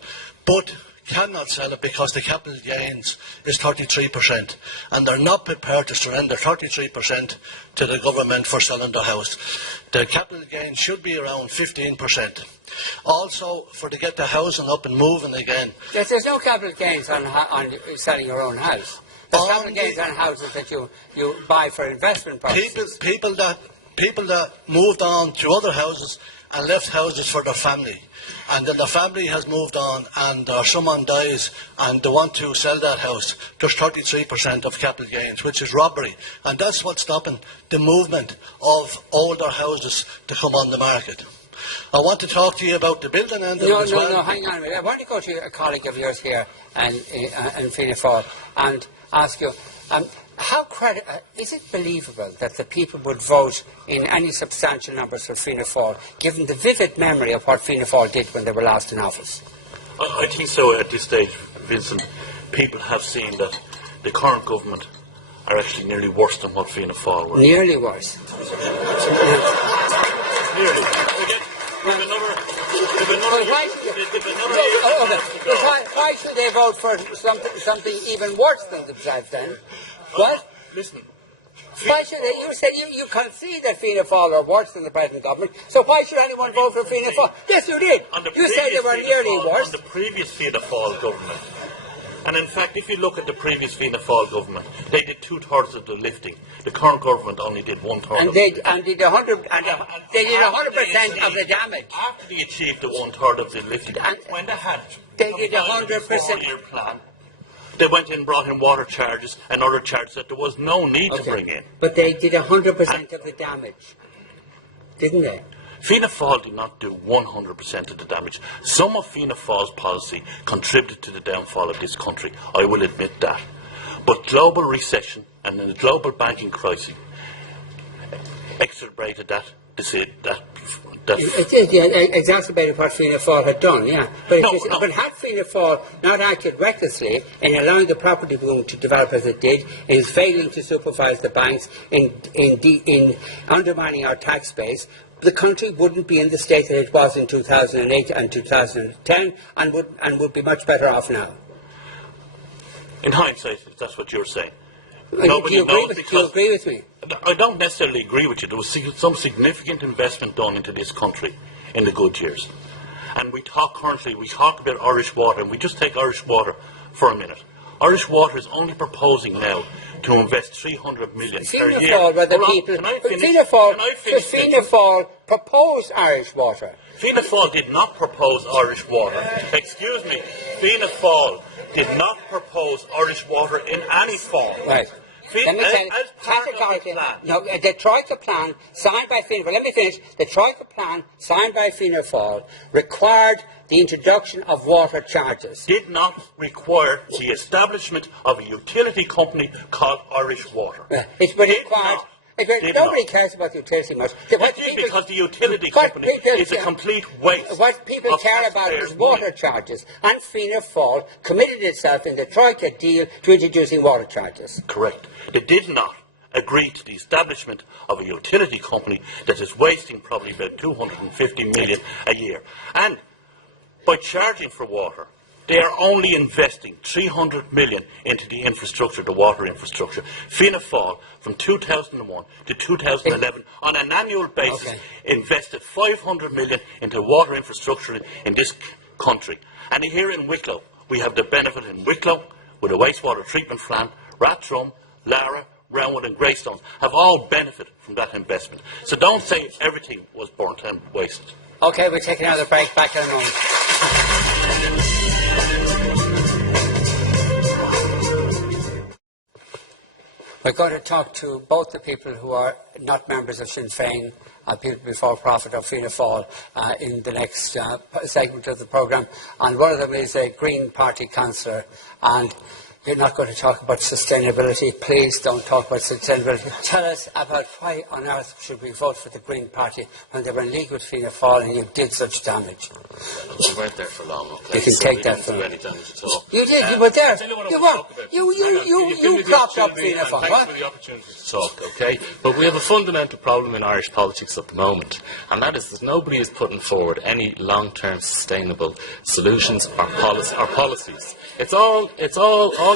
but cannot sell it because the capital gains is 33%, and they're not prepared to surrender 33% to the government for selling their house. The capital gain should be around 15%. Also, to get the housing up and moving again. There's no capital gains on selling your own house. There's capital gains on houses that you buy for investment purposes. People that moved on to other houses and left houses for their family, and then the family has moved on and someone dies and they want to sell that house, there's 33% of capital gains, which is robbery, and that's what's stopping the movement of older houses to come on the market. I want to talk to you about the building end of it as well. No, hang on a minute. I want to go to a colleague of yours here in Fianna Fáil and ask you, is it believable that the people would vote in any substantial numbers for Fianna Fáil, given the vivid memory of what Fianna Fáil did when they were last in office? I think so at this stage, Vincent. People have seen that the current government are actually nearly worse than what Fianna Fáil were. Nearly worse. Nearly. Why should they vote for something even worse than themselves then? What? Listen. Why should they? You said you concede that Fianna Fáil are worse than the present government, so why should anyone vote for Fianna Fáil? Yes, you did. You said they were nearly worse. On the previous Fianna Fáil government. And in fact, if you look at the previous Fianna Fáil government, they did 2/3 of the lifting. The current government only did 1/3. And they did 100% of the damage. After they achieved the 1/3 of the lifting, when they did 100% plan, they went in and brought in water charges and other charges that there was no need to bring in. But they did 100% of the damage, didn't they? Fianna Fáil did not do 100% of the damage. Some of Fianna Fáil's policy contributed to the downfall of this country. I will admit that. But global recession and the global banking crisis exacerbated that. It exacerbated what Fianna Fáil had done, yeah. But had Fianna Fáil not acted recklessly in allowing the property boom to develop as it did, in failing to supervise the banks, in undermining our tax base, the country wouldn't be in the state that it was in 2008 and 2010 and would be much better off now. In hindsight, if that's what you're saying. Do you agree with me? I don't necessarily agree with you. There was some significant investment done into this country in the good years. And we talk about Irish Water, and we just take Irish Water for a minute. Irish Water is only proposing now to invest 300 million per year. Fianna Fáil proposed Irish Water. Fianna Fáil did not propose Irish Water. Excuse me. Fianna Fáil did not propose Irish Water in any form. Right. Let me tell you, the Troika plan signed by Fianna Fáil, let me finish, the Troika plan signed by Fianna Fáil required the introduction of water charges. Did not require the establishment of a utility company called Irish Water. But it required Nobody cares about the utility much. Because the utility company is a complete waste. What people care about is water charges. And Fianna Fáil committed itself in the Troika deal to introducing water charges. Correct. They did not agree to the establishment of a utility company that is wasting probably about 250 million a year. And by charging for water, they are only investing 300 million into the infrastructure, the water infrastructure. Fianna Fáil, from 2001 to 2011, on an annual basis, invested 500 million into water infrastructure in this country. And here in Wicklow, we have the benefit in Wicklow, with a wastewater treatment plant, Rathdrum, Lara, Roundwood and Greystones have all benefited from that investment. So don't say everything was burnt and wasted. Okay, we're taking another break. Back in a moment. We're going to talk to both the people who are not members of Sinn Féin, people before profit of Fianna Fáil, in the next segment of the programme. And one of them is a Green Party councillor. And you're not going to talk about sustainability. Please don't talk about sustainability. Tell us about why on earth should we vote for the Green Party when they were in league with Fianna Fáil and you did such damage. We weren't there for long, okay? You can take that from me. You did, you were there. You were. You propped up Fianna Fáil. Thanks for the opportunity to talk, okay? But we have a fundamental problem in Irish politics at the moment, and that is that nobody is putting forward any long-term sustainable solutions or policies. It's all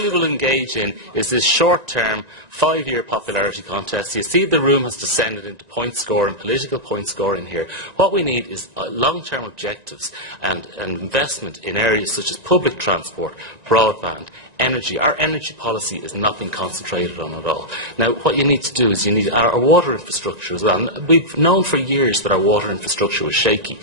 you will engage in is this short-term, 5-year popularity contest. You see the room has descended into point scoring, political point scoring here. What we need is long-term objectives and investment in areas such as public transport, broadband, energy. Our energy policy is not being concentrated on at all. Now, what you need to do is you need our water infrastructure as well. And we've known for years that our water infrastructure was shaky.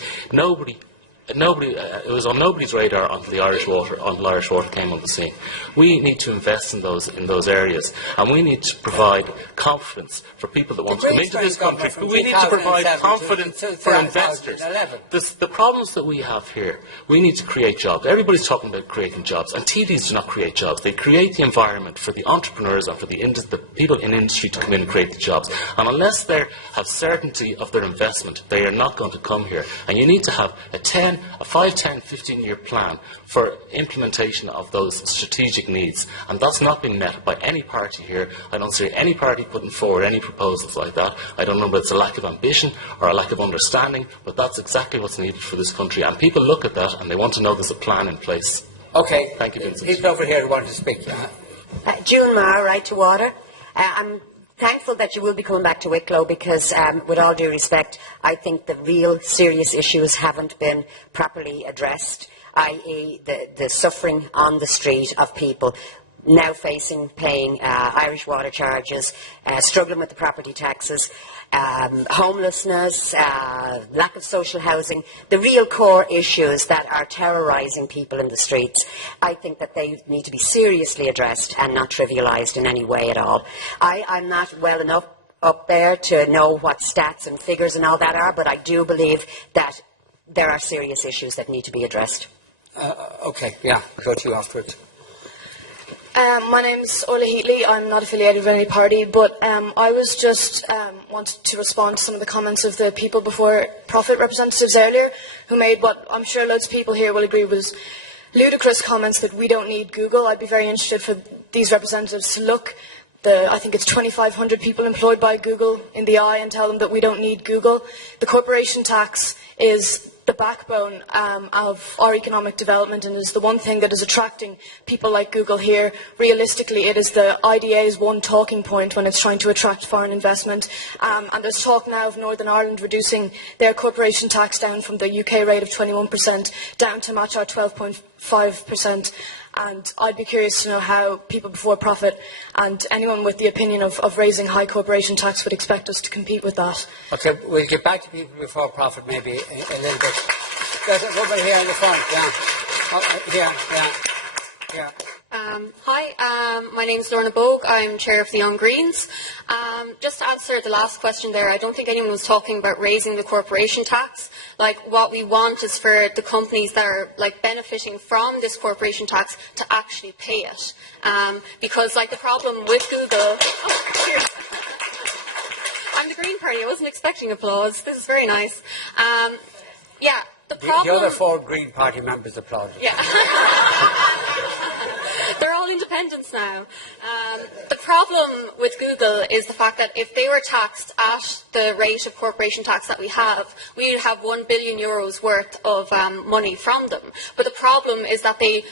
It was on nobody's radar until Irish Water came on the scene. We need to invest in those areas, and we need to provide confidence for people that want to come into this country. We need to provide confidence for investors. The problems that we have here, we need to create jobs. Everybody's talking about creating jobs, and TDs do not create jobs. They create the environment for the entrepreneurs and for the people in industry to come in and create the jobs. And unless they have certainty of their investment, they are not going to come here. And you need to have a 5, 10, 15-year plan for implementation of those strategic needs. And that's not being met by any party here. I don't see any party putting forward any proposals like that. I don't know whether it's a lack of ambition or a lack of understanding, but that's exactly what's needed for this country. And people look at that and they want to know there's a plan in place. Okay. Thank you, Vincent. People over here who want to speak. June Maher, Right to Water. I'm thankful that you will be coming back to Wicklow because, with all due respect, I think the real serious issues haven't been properly addressed, i.e. the suffering on the street of people now paying Irish water charges, struggling with the property taxes, homelessness, lack of social housing, the real core issues that are terrorising people in the streets. I think that they need to be seriously addressed and not trivialised in any way at all. I'm not well enough up there to know what stats and figures and all that are, but I do believe that there are serious issues that need to be addressed. Okay, yeah, I'll go to you afterwards. My name's Ola Heatley. I'm not affiliated with any party, but I was just wanted to respond to some of the comments of the people before profit representatives earlier, who made what I'm sure loads of people here will agree was ludicrous comments that we don't need Google. I'd be very interested for these representatives to look I think it's 2,500 people employed by Google in the eye and tell them that we don't need Google. The corporation tax is the backbone of our economic development and is the one thing that is attracting people like Google here. Realistically, it is the IDA's one talking point when it's trying to attract foreign investment. And there's talk now of Northern Ireland reducing their corporation tax down from the UK rate of 21% down to match our 12.5%. And I'd be curious to know how people before profit and anyone with the opinion of raising high corporation tax would expect us to compete with that. Okay, we'll get back to people before profit maybe a little bit. There's a woman here in the front, yeah. Hi, my name is Lorna Bogue. I'm chair of the Young Greens. Just to answer the last question there, I don't think anyone was talking about raising the corporation tax. Like, what we want is for the companies that are benefiting from this corporation tax to actually pay it. Because the problem with Google. Green Party. I wasn't expecting applause. This is very nice. Yeah, the problem... The other 4 Green Party members applauded. Yeah. They're all independents now. The problem with Google is the fact that if they were taxed at the rate of corporation tax that we would have €1 billion worth of money from them. But the problem is that they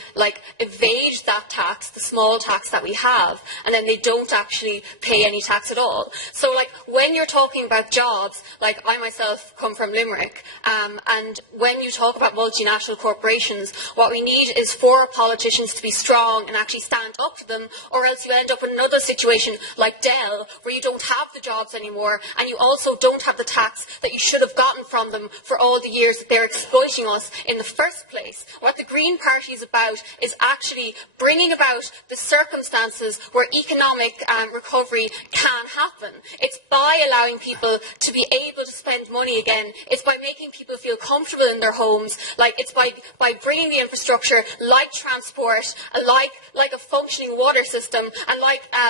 evade that tax, the small tax that we have, and then they don't actually pay any tax at all. So when you're talking about jobs, I myself come from Limerick, and when you talk about multinational corporations, what we need is for our politicians to be strong and actually stand up to them, or else you end up in another situation like Dell, where you don't have the jobs anymore, and you also don't have the tax that you should have gotten from them for all the years that they're exploiting us in the first place. What the Green Party is about is actually bringing about the circumstances where economic recovery can happen. It's by allowing people to be able to spend money again. It's by making people feel comfortable in their homes. It's by bringing the infrastructure like transport, like a functioning water system, and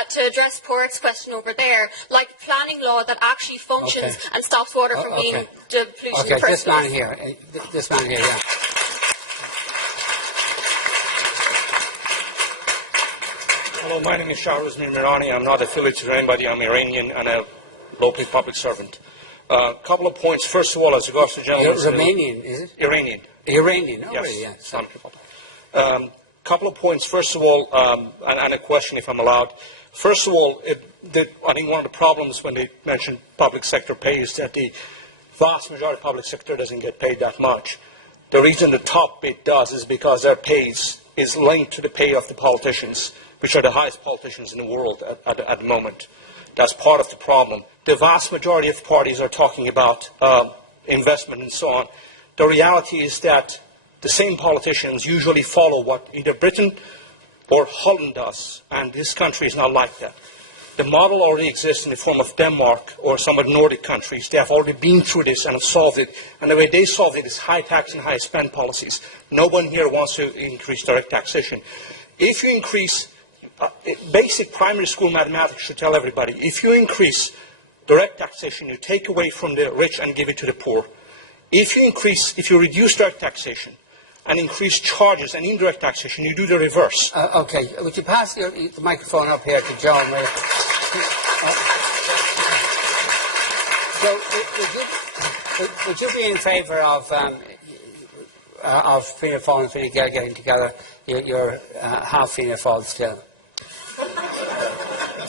to address Porrick's question over there, like planning law that actually functions and stops water from being pollution. Okay, this man here, yeah. Hello, my name is Shahroz Mirani. I'm not affiliated to anybody. I'm Iranian and a local public servant. A couple of points. First of all, as regards to gentlemen... You're Romanian, is it? Iranian. Iranian, oh, yes. Really, yeah. Sorry. Couple of points. First of all, and a question, if I'm allowed. First of all, I think one of the problems when they mention public sector pay is that the vast majority of public sector doesn't get paid that much. The reason the top bit does is because their pay is linked to the pay of the politicians, which are the highest politicians in the world at the moment. That's part of the problem. The vast majority of parties are talking about investment and so on. The reality is that the same politicians usually follow what either Britain or Holland does, and this country is not like that. The model already exists in the form of Denmark or some of the Nordic countries. They have already been through this and have solved it, and the way they solved it is high tax and high spend policies. No one here wants to increase direct taxation. If you increase, basic primary school mathematics should tell everybody, if you increase direct taxation, you take away from the rich and give it to the poor. If you reduce direct taxation and increase charges and indirect taxation, you do the reverse. Okay, would you pass the microphone up here to John? So, would you be in favour of Fianna Fáil and Fine Gael getting together? You're half Fianna Fáil still.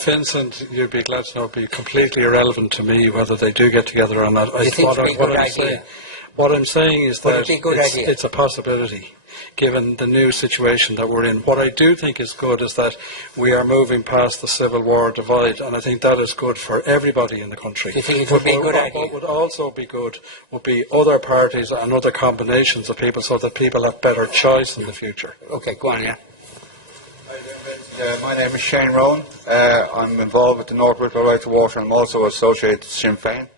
Vincent, you'd be glad to know, it would be completely irrelevant to me whether they do get together or not. Do you think it would be a good idea? What I'm saying is that it's a possibility, given the new situation that we're in. What I do think is good is that we are moving past the Civil War divide, and I think that is good for everybody in the country. Do you think it would be a good idea? What would also be good would be other parties and other combinations of people, so that people have better choice in the future. Okay, go on, yeah. My name is Shane Rowan. I'm involved with the North Wicklow Right to Water, and I'm also associated with Sinn Féin.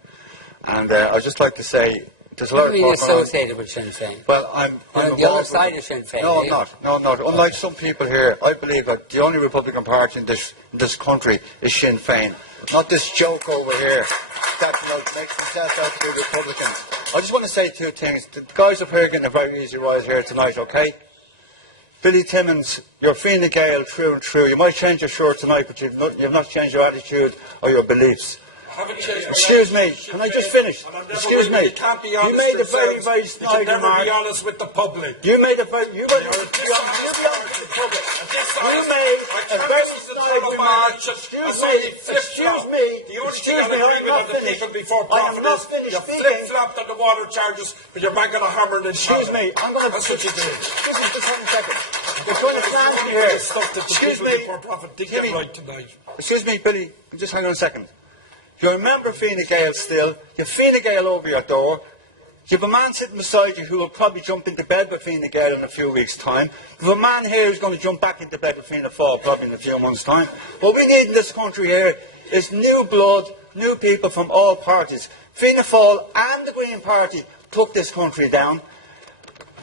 And I'd just like to say, there's a lot of talk associated with Sinn Féin? Well, I'm on the other side of Sinn Féin. No, I'm not. No, I'm not. Unlike some people here, I believe that the only Republican party in this country is Sinn Féin. Not this joke over here that makes themselves out to be Republicans. I just want to say two things. The guys up here are getting a very easy ride here tonight, okay? Billy Timmins, you're Fine Gael through and through. You might change your shirt tonight, but you've not changed your attitude or your beliefs. Excuse me, can I just finish? Excuse me. You made a very, very snide remark. Be honest with the public. You made a very... You made a very snide remark. Excuse me, I'm not finished. I am not finished speaking. You flip-flopped on the water charges, but you're banging a hammer in the Excuse me, I'm going to... That's what you do. Excuse me, just 1 second. You're going to stand here. Excuse me, Billy, just hang on a second. You remember Fine Gael still. You have Fine Gael over your door. You have a man sitting beside you who will probably jump into bed with Fine Gael in a few weeks' time. You have a man here who's going to jump back into bed with Fianna Fáil probably in a few months' time. What we need in this country here is new blood, new people from all parties. Fianna Fáil and the Green Party took this country down.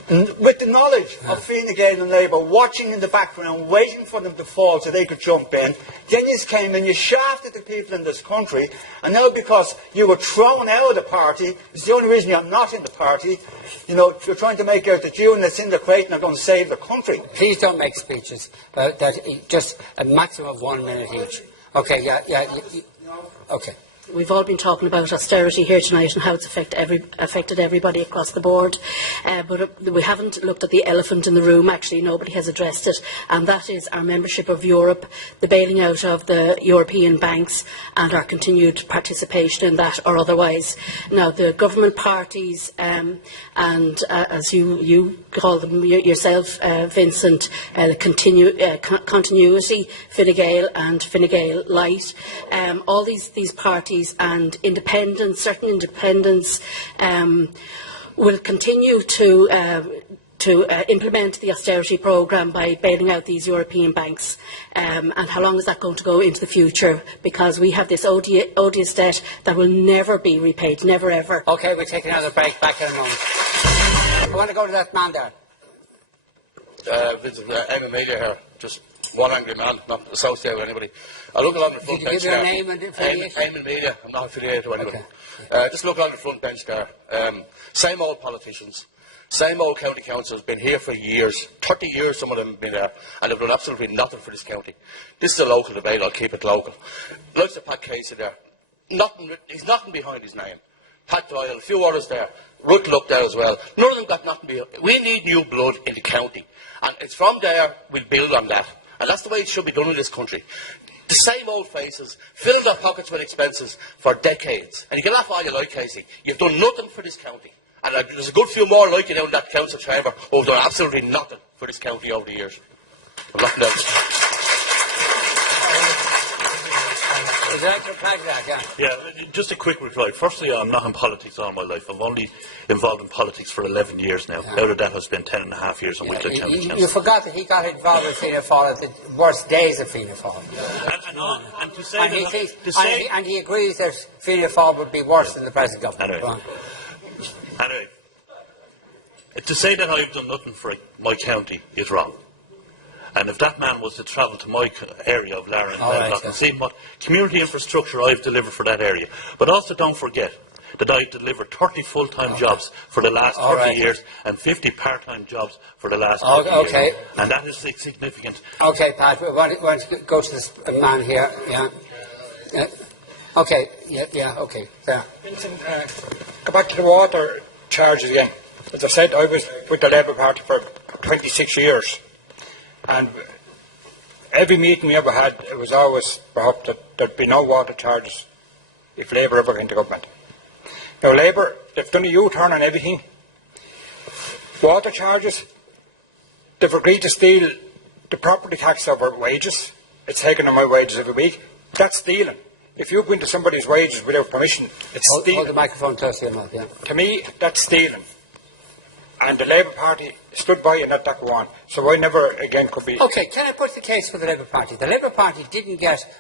with the knowledge of Fine Gael and Labour watching in the background, waiting for them to fall so they could jump in, then you came and you shafted the people in this country, and now because you were thrown out of the party, it's the only reason you're not in the party, you're trying to make out that you and that's in the crate are going to save the country. Please don't make speeches just a maximum of 1 minute each. Okay, okay. We've all been talking about austerity here tonight and how it's affected everybody across the board, but we haven't looked at the elephant in the room. Actually, nobody has addressed it, and that is our membership of Europe, the bailing out of the European banks and our continued participation in that or otherwise. Now, the government parties, and as you call them yourself, Vincent, continuity, Fine Gael and Fine Gael Light, all these parties and independents, certain independents, will continue to implement the austerity programme by bailing out these European banks. And how long is that going to go into the future? Because we have this odious debt that will never be repaid, never ever. Okay, we'll take another break. Back in a moment. I want to go to that man there. Vincent, I'm Amelia here. Just one angry man, not associated with anybody. I look along the front bench there. Did you give your name and affiliation? I'm Amelia. I'm not affiliated with anybody. Just look along the front bench there. Same old politicians, same old county councils, been here for years, 30 years some of them have been there, and they've done absolutely nothing for this county. This is a local debate, I'll keep it local. Looks at Pat Casey there. He's nothing behind his name. Pat Doyle, a few others there. Ruth looked there as well. None of them got nothing behind. We need new blood in the county. And it's from there we'll build on that. And that's the way it should be done in this country. The same old faces, fill their pockets with expenses for decades. And you can laugh all you like, Casey. You've done nothing for this county. And there's a good few more like you down in that council chamber who have done absolutely nothing for this county over the years. I'm nothing else. Would you like to reply to that? Yeah, just a quick reply. Firstly, I'm not in politics all my life. I'm only involved in politics for 11 years now. Out of that, I spent 10 and a half years in Wicklow County Council. You forgot that he got involved with Fianna Fáil at the worst days of Fianna Fáil. And he agrees that Fianna Fáil would be worse than the present government. Anyway, to say that I've done nothing for my county is wrong. And if that man was to travel to my area of Lara and see what community infrastructure I've delivered for that area. But also don't forget that I've delivered 30 full-time jobs for the last 30 years and 50 part-time jobs for the last 30 years. And that is significant. Okay, Pat, we want to go to this man here. Okay, okay. There. Vincent, go back to the water charges again. As I said, I was with the Labour Party for 26 years. And every meeting we ever had, it was always brought up that there'd be no water charges if Labour ever got into government. Now Labour, they've done a U-turn on everything. Water charges, they've agreed to steal the property tax over wages. It's taken on my wages every week. That's stealing. If you go into somebody's wages without permission, it's stealing. Hold the microphone close to your mouth, To me, that's stealing. And the Labour Party stood by and let that go on. So I never again could be... Okay, can I put the case for the Labour Party? The Labour Party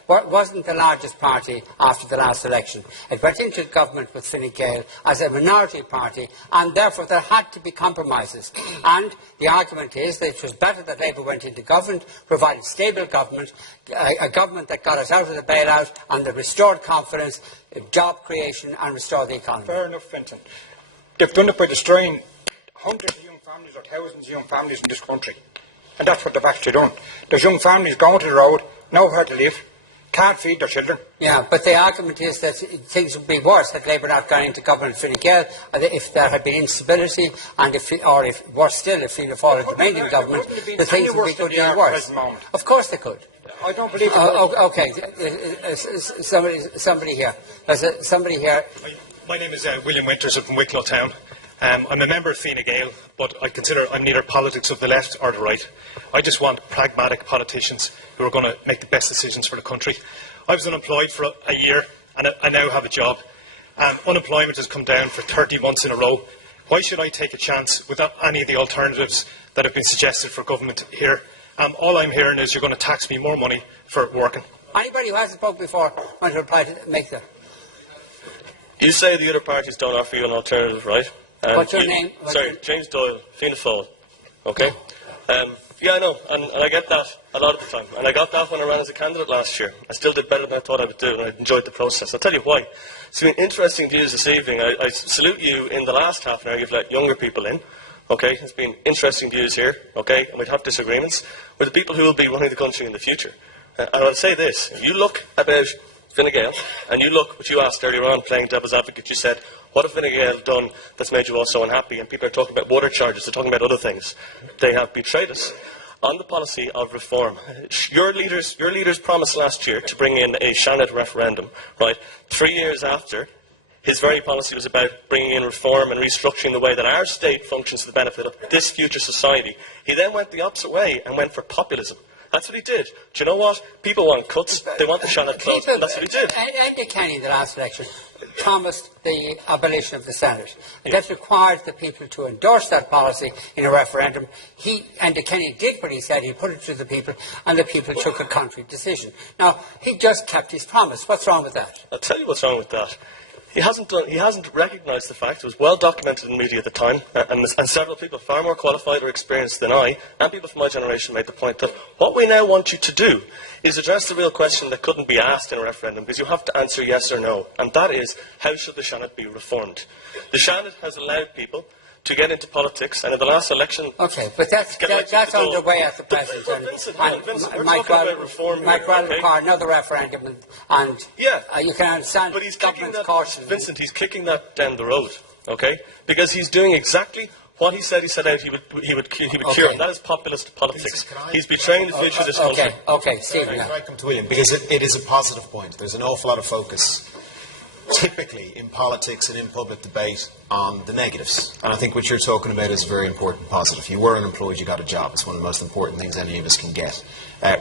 wasn't the largest party after the last election. It went into government with Fine Gael as a minority party, and therefore there had to be compromises. And the argument is that it was better that Labour went into government, provided stable government, a government that got us out of the bailout and that restored confidence, job creation and restored the economy. Fair enough, Vincent. They've done it by destroying hundreds of young families or thousands of young families in this country. And that's what they've actually done. There's young families going to the road, nowhere to live, can't feed their children. Yeah, but the argument is that things would be worse had Labour not gone into government with Fine Gael, if there had been instability, and if worse still, if Fianna Fáil had remained in government, the things would be good deal worse. Of course they could. I don't believe okay, somebody here. There's somebody here. My name is William Winters from Wicklow Town. I'm a member of Fine Gael, but I consider I'm neither politics of the left or the right. I just want pragmatic politicians who are going to make the best decisions for the country. I was unemployed for a year, and I now have a job. Unemployment has come down for 30 months in a row. Why should I take a chance without any of the alternatives that have been suggested for government here? All I'm hearing is you're going to tax me more money for working. Anybody who hasn't spoken before want to reply to make that? You say the other parties don't offer you an alternative, right? What's your name? Sorry, James Doyle, Fianna Fáil. Okay? Yeah, I know, and I get that a lot of the time. And I got that when I ran as a candidate last year. I still did better than I thought I would do, and I enjoyed the process. I'll tell you why. It's been interesting views this evening. I salute you in the last half an hour. You've let younger people in. Okay? It's been interesting views here. Okay? And we'd have disagreements with the people who will be running the country in the future. And I'll say this. If you look about Fine Gael, and you look what you asked earlier on, playing devil's advocate, you said, what have Fine Gael done that's made you all so unhappy? And people are talking about water charges, they're talking about other things. They have betrayed us on the policy of reform. Your leaders promised last year to bring in a Shannon referendum, right? 3 years after, his very policy was about bringing in reform and restructuring the way that our state functions to the benefit of this future society. He then went the opposite way and went for populism. That's what he did. Do you know what? People want cuts. They want the Shannon closed, and that's what he did. Andy Kenny, in the last election, promised the abolition of the Senate. And that required the people to endorse that policy in a referendum. Andy Kenny did what he said. He put it to the people, and the people took a contrary decision. Now, he just kept his promise. What's wrong with that? I'll tell you what's wrong with that. He hasn't recognised the fact. It was well documented in the media at the time, and several people far more qualified or experienced than I, and people from my generation, made the point that what we now want you to do is address the real question that couldn't be asked in a referendum, because you have to answer yes or no, and that is, how should the Shannon be reformed? The Shannon has allowed people to get into politics, and in the last election... Okay, but that's underway at the present. Mike Ralph, another referendum, and you can understand... But he's kicking that, Vincent, he's kicking that down the road, okay? Because he's doing exactly what he said out he would cure, and that is populist politics. He's betraying the future of this country. Okay, Stephen. Can I come to William? Because it is a positive point. There's an awful lot of focus, typically in politics and in public debate, on the negatives. And I think what you're talking about is a very important positive. You were unemployed, you got a job. It's one of the most important things any of us can get.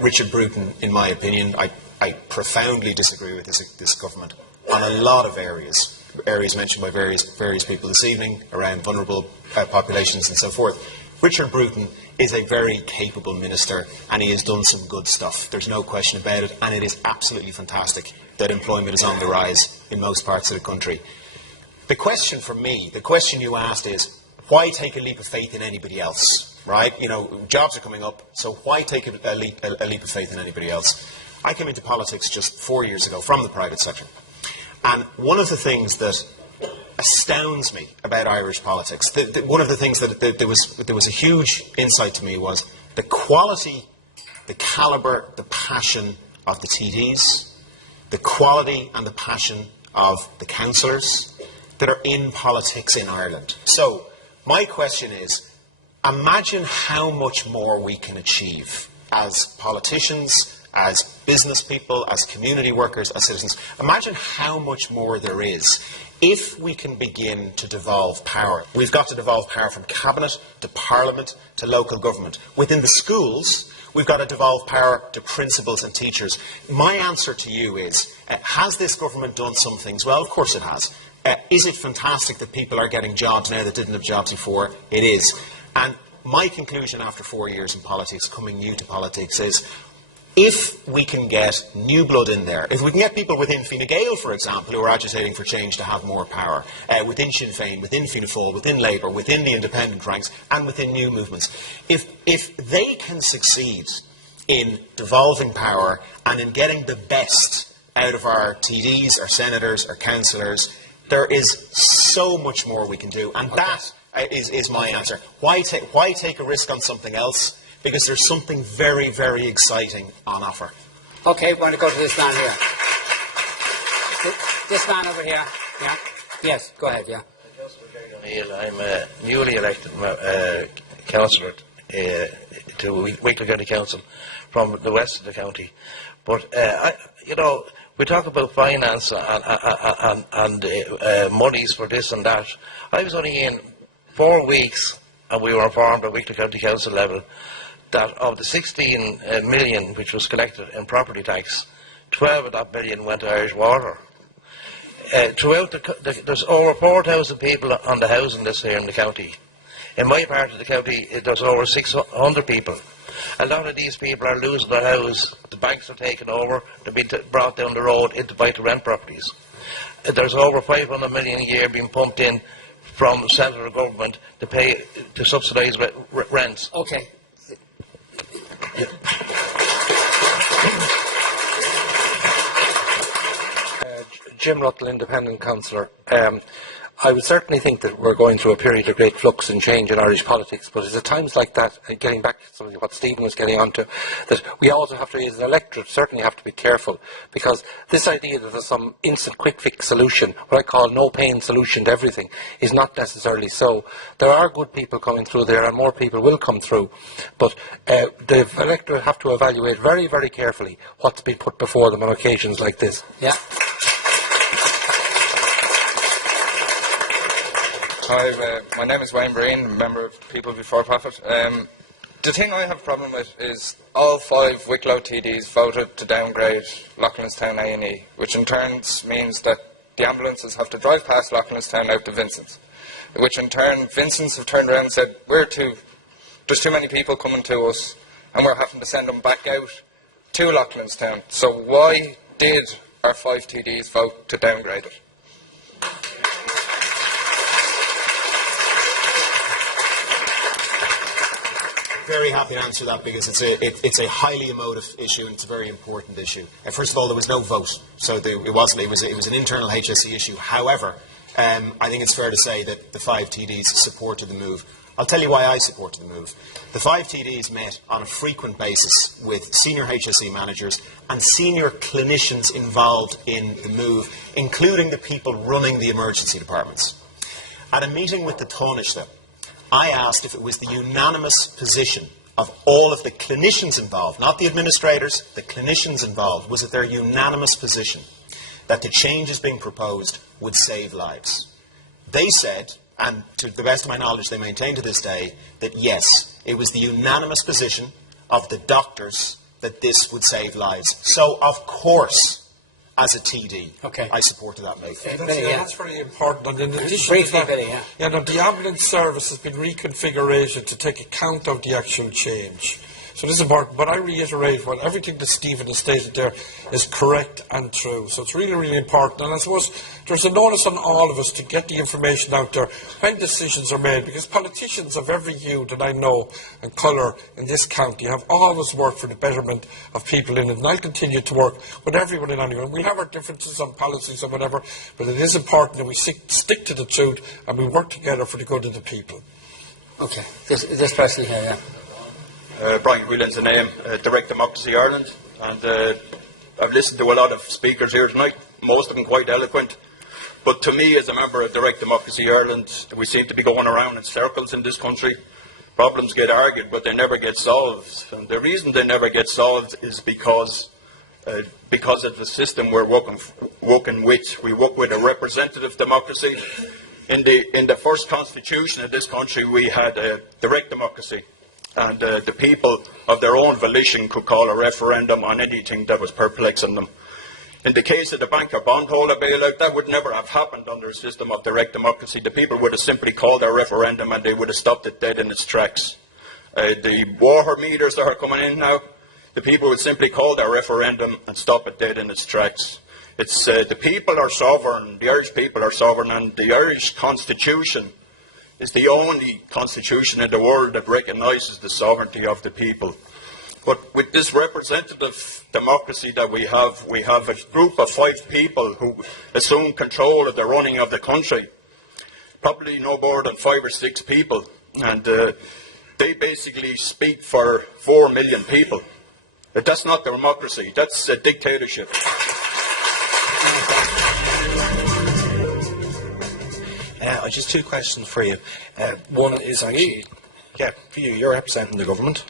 Richard Bruton, in my opinion, I profoundly disagree with this government on a lot of areas mentioned by various people this evening around vulnerable populations and so forth. Richard Bruton is a very capable minister, and he has done some good stuff. There's no question about it, and it is absolutely fantastic that employment is on the rise in most parts of the country. The question for me, the question you asked is, why take a leap of faith in anybody else, right? You know, jobs are coming up, so why take a leap of faith in anybody else? I came into politics just 4 years ago from the private sector, and one of the things that astounds me about Irish politics, one of the things that there was a huge insight to me was the quality, the calibre, the passion of the TDs, the quality and the passion of the councillors that are in politics in Ireland. So, my question is, imagine how much more we can achieve as politicians, as business people, as community workers, as citizens. Imagine how much more there is if we can begin to devolve power. We've got to devolve power from cabinet to parliament to local government. Within the schools, we've got to devolve power to principals and teachers. My answer to you is, has this government done some things? Well, of course it has. Is it fantastic that people are getting jobs now that didn't have jobs before? It is. And my conclusion after 4 years in politics, coming new to politics, is if we can get new blood in there, if we can get people within Fine Gael, for example, who are agitating for change to have more power, within Sinn Féin, within Fianna Fáil, within Labour, within the independent ranks, and within new movements, if they can succeed in devolving power and in getting the best out of our TDs, our senators, our councillors, there is so much more we can do, and that is my answer. Why take a risk on something else? Because there's something very, very exciting on offer. Okay, we're going to go to this man here. This man over here. Yeah. Yes, go ahead, yeah. I'm a newly elected councillor to Wicklow County Council from the west of the county. But, we talk about finance and monies for this and that. I was only in 4 weeks, and we were informed at Wicklow County Council level that of the 16 million which was collected in property tax, 12 of that million went to Irish Water. Throughout there's over 4,000 people on the housing list here in the county. In my part of the county, there's over 600 people. A lot of these people are losing their house. The banks are taking over. They're being brought down the road into buy-to-rent properties. There's over 500 million a year being pumped in from central government to pay to subsidise rents. Okay. Jim Ruttall, Independent Councillor. I would certainly think that we're going through a period of great flux and change in Irish politics, but it's at times like that, getting back to something what Stephen was getting onto, that we also have to, as an electorate, certainly have to be careful, because this idea that there's some instant quick fix solution, what I call no pain solution to everything, is not necessarily so. There are good people coming through there, and more people will come through, but the electorate have to evaluate very, very carefully what's been put before them on occasions like this. Yeah. Hi, my name is Wayne Breen, member of People Before Profit. The thing I have a problem with is all 5 Wicklow TDs voted to downgrade Loughlinstown A&E, which in turn means that the ambulances have to drive past Loughlinstown out to Vincent, which in turn Vincent's have turned around and said, there's too many people coming to us and we're having to send them back out to Loughlinstown. So why did our 5 TDs vote to downgrade it? Very happy to answer that because it's a highly emotive issue and it's a very important issue. First of all, there was no vote, so it was an internal HSE issue. However, I think it's fair to say that the 5 TDs supported the move. I'll tell you why I supported the move. The 5 TDs met on a frequent basis with senior HSE managers and senior clinicians involved in the move, including the people running the emergency departments. At a meeting with the Taoiseach, I asked if it was the unanimous position of all of the clinicians involved, not the administrators, the clinicians involved, was it their unanimous position that the changes being proposed would save lives. They said, and to the best of my knowledge they maintain to this day, that yes, it was the unanimous position of the doctors that this would save lives. So, of course, as a TD, I supported that move. That's very important. And in addition to that, the ambulance service has been reconfigured to take account of the actual change. So this is important, but I reiterate everything that Stephen has stated there is correct and true. So it's really, really important. And I suppose there's an onus on all of us to get the information out there when decisions are made, because politicians of every hue that I know and colour in this county have always worked for the betterment of people in it. And I'll continue to work with everyone and anyone. We have our differences on policies or whatever, but it is important that we stick to the truth and we work together for the good of the people. Okay. This person here, yeah. Brian Whelan's the name, Direct Democracy Ireland, and I've listened to a lot of speakers here tonight, most of them quite eloquent, but to me as a member of Direct Democracy Ireland, we seem to be going around in circles in this country. Problems get argued, but they never get solved, and the reason they never get solved is because of the system we're working with. We work with a representative democracy. In the first constitution of this country, we had a direct democracy. And the people of their own volition could call a referendum on anything that was perplexing them. In the case of the banker bondholder bailout, that would never have happened under a system of direct democracy. The people would have simply called their referendum and they would have stopped it dead in its tracks. The water meters that are coming in now, the people would simply call their referendum and stop it dead in its tracks. It's the people are sovereign, the Irish people are sovereign, and the Irish constitution is the only constitution in the world that recognises the sovereignty of the people. But with this representative democracy that we have a group of 5 people who assume control of the running of the country, probably no more than 5 or 6 people, and they basically speak for 4 million people. But that's not democracy, that's a dictatorship. Just 2 questions for you. One is actually, for you, you're representing the government.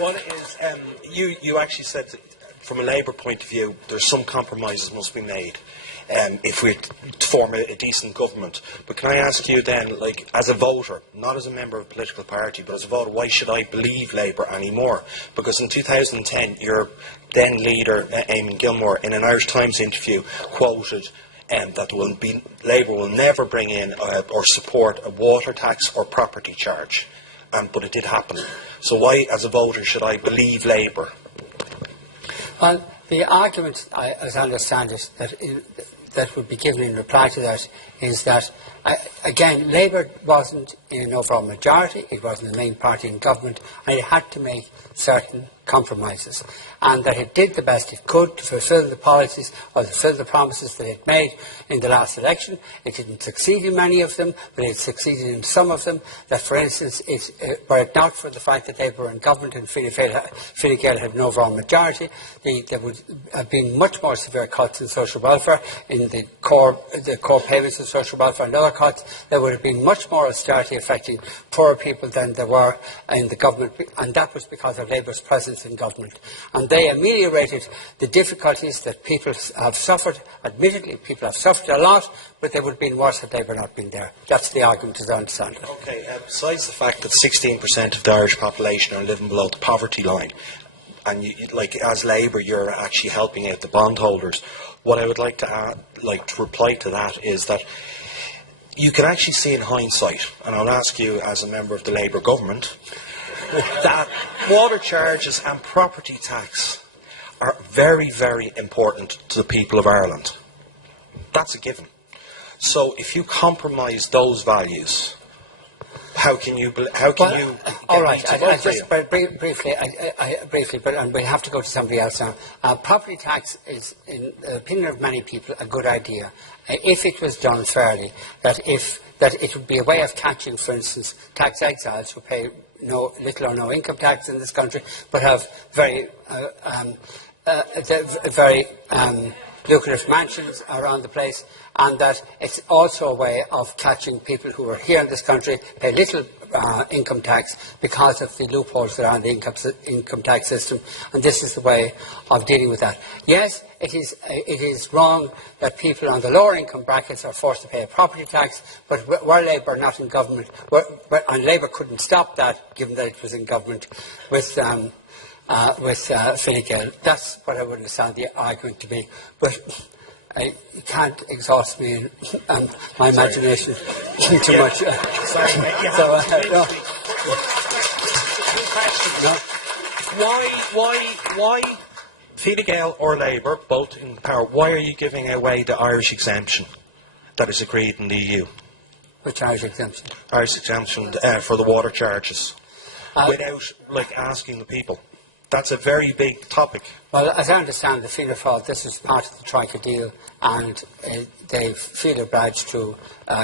One is, you actually said that from a Labour point of view, there's some compromises must be made if we form a decent government. But can I ask you then, like, as a voter, not as a member of a political party, but as a voter, why should I believe Labour anymore? Because in 2010, your then leader, Eamon Gilmore, in an Irish Times interview, quoted that Labour will never bring in or support a water tax or property charge. But it did happen. So why, as a voter, should I believe Labour? Well, the argument, as I understand it, that would be given in reply to that is that, again, Labour wasn't in an overall majority, it wasn't the main party in government, and it had to make certain compromises, and that it did the best it could to fulfil the policies or fulfil the promises that it made in the last election. It didn't succeed in many of them, but it succeeded in some of them. That, for instance, were it not for the fact that Labour were in government and Fine Gael had an overall majority, there would have been much more severe cuts in social welfare, in the core payments of social welfare and other cuts. There would have been much more austerity affecting poorer people than there were in the government, and that was because of Labour's presence in government. And they ameliorated the difficulties that people have suffered. Admittedly, people have suffered a lot, but they would have been worse had Labour not been there. That's the argument as I understand it. Okay, besides the fact that 16% of the Irish population are living below the poverty line, and as Labour, you're actually helping out the bondholders, what I would like to reply to that is that you can actually see in hindsight, and I'll ask you as a member of the Labour government, that water charges and property tax are very, very important to the people of Ireland. That's a given. So if you compromise those values, how can you all right, briefly, but we have to go to somebody else now. Property tax is, in the opinion of many people, a good idea if it was done fairly. That it would be a way of catching, for instance, tax exiles who pay little or no income tax in this country, but have very lucrative mansions around the place, and that it's also a way of catching people who are here in this country, pay little income tax because of the loopholes that are in the income tax system, and this is the way of dealing with that. Yes, it is wrong that people on the lower income brackets are forced to pay a property tax, but were Labour not in government, and Labour couldn't stop that given that it was in government with Fine Gael. That's what I would understand the argument to be. But you can't exhaust me and my imagination too much. Why Fine Gael or Labour, both in power, why are you giving away the Irish exemption that is agreed in the EU? Which Irish exemption? Irish exemption for the water charges, without asking the people. That's a very big topic. Well, as I understand, the Fianna Fáil, this is part of the Troika deal, and they feel obliged to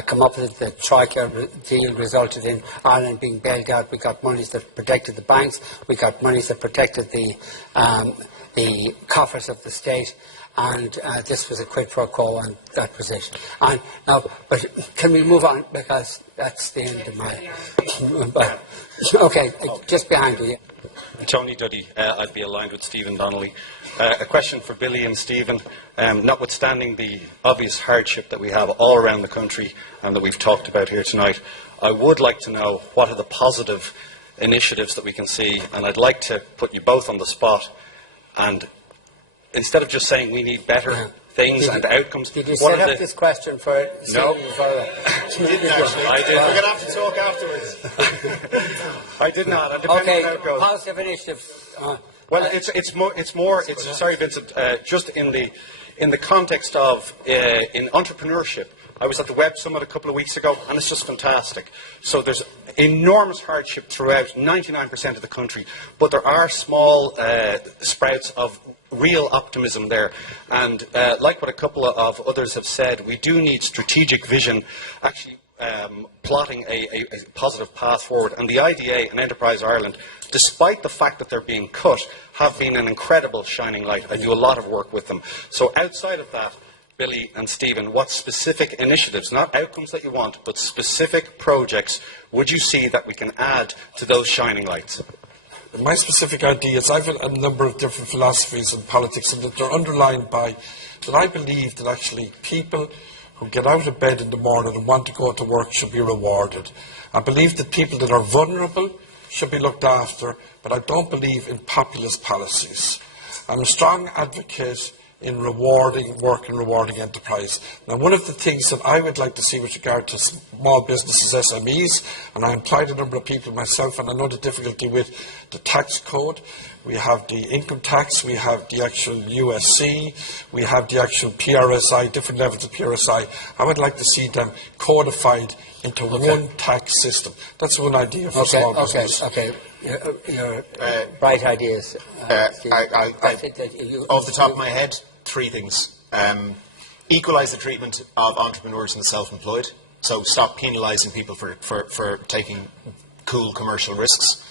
come up with it. The Troika deal resulted in Ireland being bailed out. We got monies that protected the banks. We got monies that protected the coffers of the state. And this was a quid pro quo, and that was it. And now, but can we move on, because that's the end of my. Okay, just behind you. Tony Duddy, I'd be aligned with Stephen Donnelly. A question for Billy and Stephen. Notwithstanding the obvious hardship that we have all around the country and that we've talked about here tonight, I would like to know what are the positive initiatives that we can see, and I'd like to put you both on the spot, and instead of just saying we need better things and outcomes. Did you set up this question for No. You didn't actually. I did. We're going to have to talk afterwards. I did not. And depending on how it goes. Positive initiative. Well, it's more. Sorry, Vincent. Just in the context of in entrepreneurship. I was at the Web Summit a couple of weeks ago, and it's just fantastic. So there's enormous hardship throughout 99% of the country, but there are small sprouts of real optimism there. And like what a couple of others have said, we do need strategic vision, actually plotting a positive path forward. And the IDA and Enterprise Ireland, despite the fact that they're being cut, have been an incredible shining light. I do a lot of work with them. So outside of that, Billy and Stephen, what specific initiatives, not outcomes that you want, but specific projects would you see that we can add to those shining lights? My specific ideas, I have a number of different philosophies in politics, and that they're underlined by that I believe that actually people who get out of bed in the morning and want to go to work should be rewarded. I believe that people that are vulnerable should be looked after, but I don't believe in populist policies. I'm a strong advocate in rewarding work and rewarding enterprise. Now, one of the things that I would like to see with regard to small businesses, SMEs, and I employed a number of people myself, and I know the difficulty with the tax code, we have the income tax, we have the actual USC, we have the actual PRSI, different levels of PRSI. I would like to see them codified into one tax system. That's one idea for small business. Okay. Your bright ideas. Off the top of my head, three things. Equalise the treatment of entrepreneurs and the self-employed. So stop penalising people for taking cool commercial risks.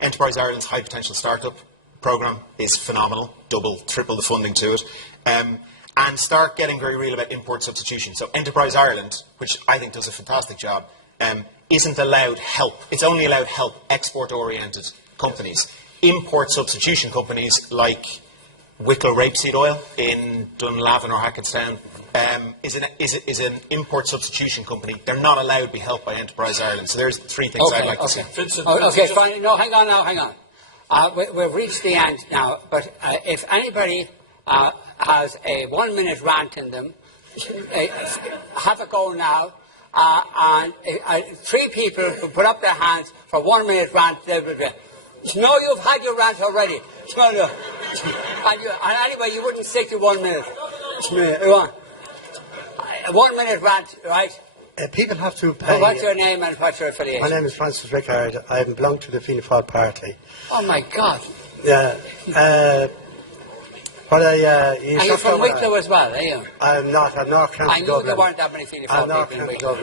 Enterprise Ireland's High Potential Startup programme is phenomenal. Double, triple the funding to it. And start getting very real about import substitution. So Enterprise Ireland, which I think does a fantastic job, isn't allowed help. It's only allowed help export-oriented companies. Import substitution companies like Wicklow rapeseed oil in Dunlavin or Hackettstown is an import substitution company. They're not allowed to be helped by Enterprise Ireland. So there's three things I'd like to see. Vincent, fine. No, hang on. We've reached the end now, but if anybody has a 1 minute rant in them, have a go now. And three people who put up their hands for 1 minute rant, they will be. No, you've had your rant already. No. And anyway, you wouldn't stick to 1 minute. Go on. A 1 minute rant, right? People have to pay. Well, what's your name and what's your affiliation? My name is Francis Rickard. I belong to the Fianna Fáil party. Oh my God. Yeah. Are you from Wicklow as well, are you? I'm not. I'm not County I knew Dublin. there weren't that many Fianna Fáil people in Wicklow.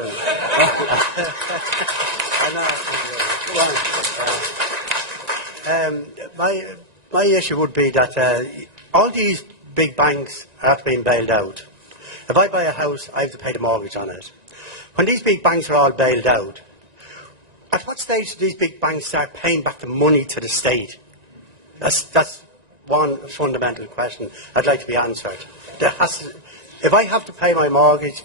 My issue would be that all these big banks are being bailed out. If I buy a house, I have to pay the mortgage on it. When these big banks are all bailed out, at what stage do these big banks start paying back the money to the state? That's one fundamental question I'd like to be answered. If I have to pay my mortgage,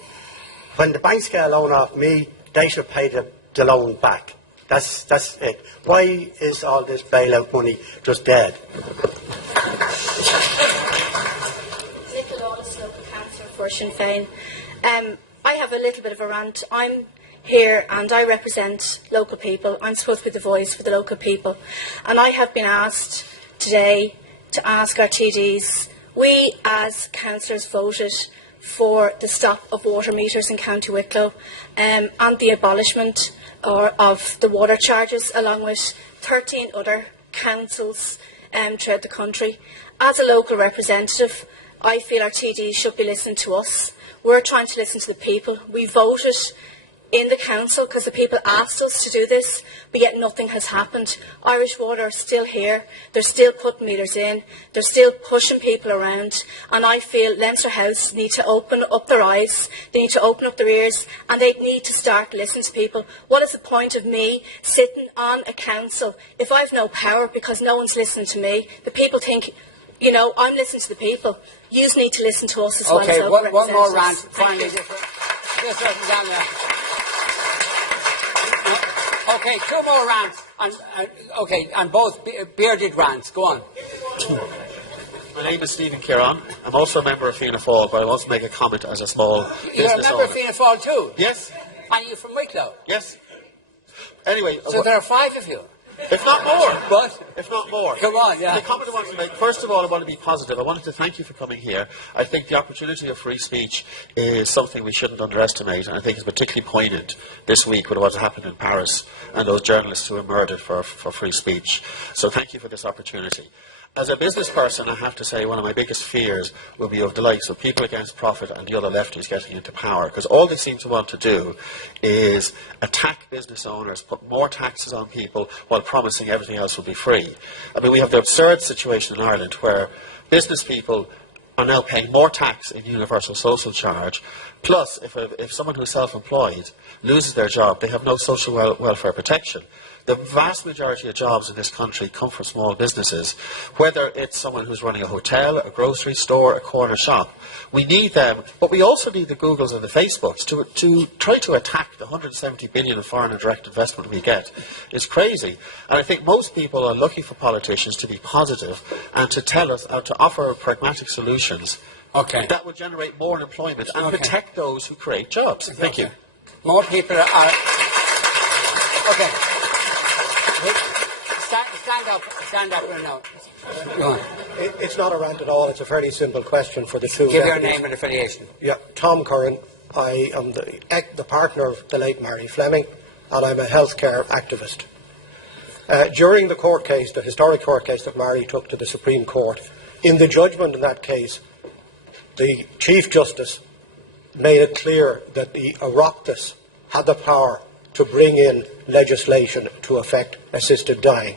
when the banks get a loan off me, they should pay the loan back. That's it. Why is all this bailout money just dead? For Sinn Féin. I have a little bit of a rant. I'm here and I represent local people. I'm supposed to be the voice for the local people. And I have been asked today to ask our TDs. We as councillors voted for the stop of water meters in County Wicklow and the abolishment of the water charges along with 13 other councils throughout the country. As a local representative, I feel our TDs should be listening to us. We're trying to listen to the people. We voted in the council because the people asked us to do this, but yet nothing has happened. Irish Water are still here. They're still putting meters in. They're still pushing people around. And I feel Leinster House need to open up their eyes. They need to open up their ears and they need to start listening to people. What is the point of me sitting on a council if I have no power because no one's listening to me? The people think, you know, I'm listening to the people. You need to listen to us as well. Okay, one more rant. Finally, down there. Okay, two more rants. And both bearded rants. Go on. My name is Stephen Kieran. I'm also a member of Fianna Fáil, but I want to make a comment as a small business owner. You're a member of Fianna Fáil too? Yes. And you're from Wicklow? Yes. Anyway. So there are five of you? If not more. But? If not more. Come on, yeah. The comment I want to make, first of all, I want to be positive. I wanted to thank you for coming here. I think the opportunity of free speech is something we shouldn't underestimate, and I think it's particularly poignant this week with what happened in Paris and those journalists who were murdered for free speech. So thank you for this opportunity. As a business person, I have to say one of my biggest fears will be of the likes of People Against Profit and the other lefties getting into power, because all they seem to want to do is attack business owners, put more taxes on people while promising everything else will be free. I mean, we have the absurd situation in Ireland where business people are now paying more tax in universal social charge, plus if someone who's self-employed loses their job, they have no social welfare protection. The vast majority of jobs in this country come from small businesses, whether it's someone who's running a hotel, a grocery store, a corner shop. We need them, but we also need the Googles and the Facebooks to try to attack the 170 billion of foreign and direct investment we get. It's crazy. And I think most people are looking for politicians to be positive and to tell us, to offer pragmatic solutions that will generate more employment and protect those who create jobs. Thank you. More people are... Okay. Stand Stand up right now. Go on. It's not a rant at all. It's a fairly simple question for the two. Give your name and affiliation. Yeah, Tom Curran. I am the partner of the late Mary Fleming, and I'm a healthcare activist. During the court case, the historic court case that Mary took to the Supreme Court, in the judgment in that case, the Chief Justice made it clear that the Oireachtas had the power to bring in legislation to affect assisted dying.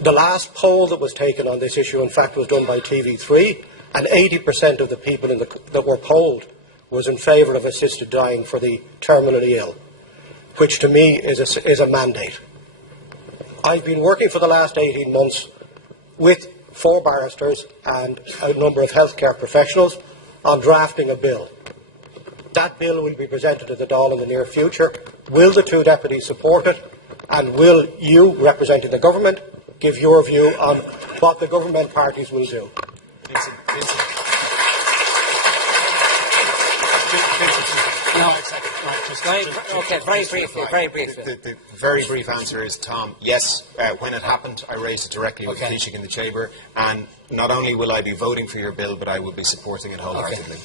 The last poll that was taken on this issue, in fact, was done by TV3, and 80% of the people that were polled was in favour of assisted dying for the terminally ill, which to me is a mandate. I've been working for the last 18 months with 4 barristers and a number of healthcare professionals on drafting a bill. That bill will be presented to the Dáil in the near future. Will the 2 deputies support it? And will you, representing the government, give your view on what the government parties will do? Vincent. No, very briefly. The very brief answer is, Tom, yes, when it happened, I raised it directly with Taoiseach in the Chamber, and not only will I be voting for your bill, but I will be supporting it wholeheartedly.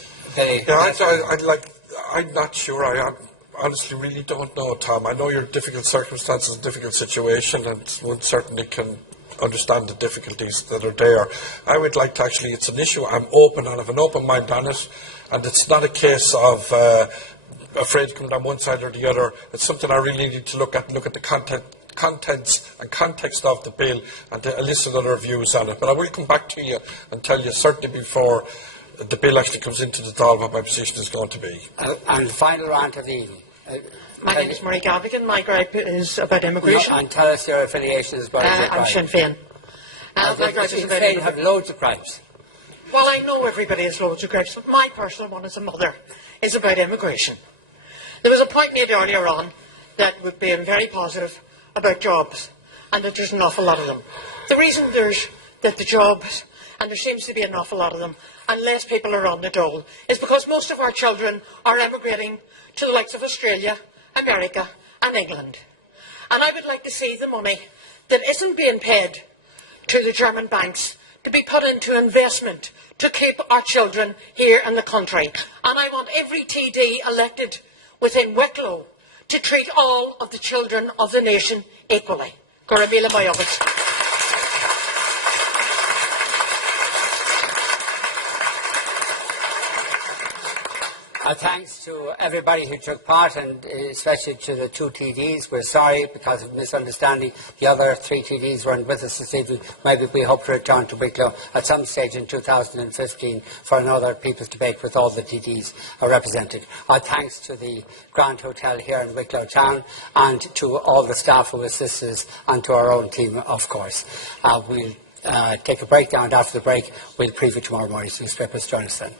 I'm not sure. I honestly really don't know, Tom. I know your difficult circumstances, difficult situation, and one certainly can understand the difficulties that are there. I would like to actually, it's an issue I'm open and have an open mind on it, and it's not a case of afraid to come down one side or the other. It's something I really need to look at the contents and context of the bill and to elicit other views on it. But I will come back to you and tell you certainly before the bill actually comes into the Dáil what my position is going to be. And the final round of the evening. My name is Marie Gavigan. My gripe is about immigration. And tell us your affiliation as well as your I'm Sinn Féin. My gripe is Sinn about Féin have loads of gripes. Well, I know everybody has loads of gripes, but my personal one as a mother is about immigration. There was a point made earlier on that would be very positive about jobs, and that there's an awful lot of them. The reason that the jobs, and there seems to be an awful lot of them, and less people are on the dole, is because most of our children are emigrating to the likes of Australia, America and England. And I would like to see the money that isn't being paid to the German banks to be put into investment to keep our children here in the country. And I want every TD elected within Wicklow to treat all of the children of the nation equally. Gura míle maith. Thanks to everybody who took part, and especially to the 2 TDs. We're sorry because of misunderstanding. The other 3 TDs weren't with us this evening. Maybe we hope to return to Wicklow at some stage in 2015 for another People's Debate with all the TDs represented. Our thanks to the Grand Hotel here in Wicklow Town and to all the staff who assisted us and to our own team, of course. We'll take a break now, and after the break, we'll preview tomorrow morning's newspapers. Join us then.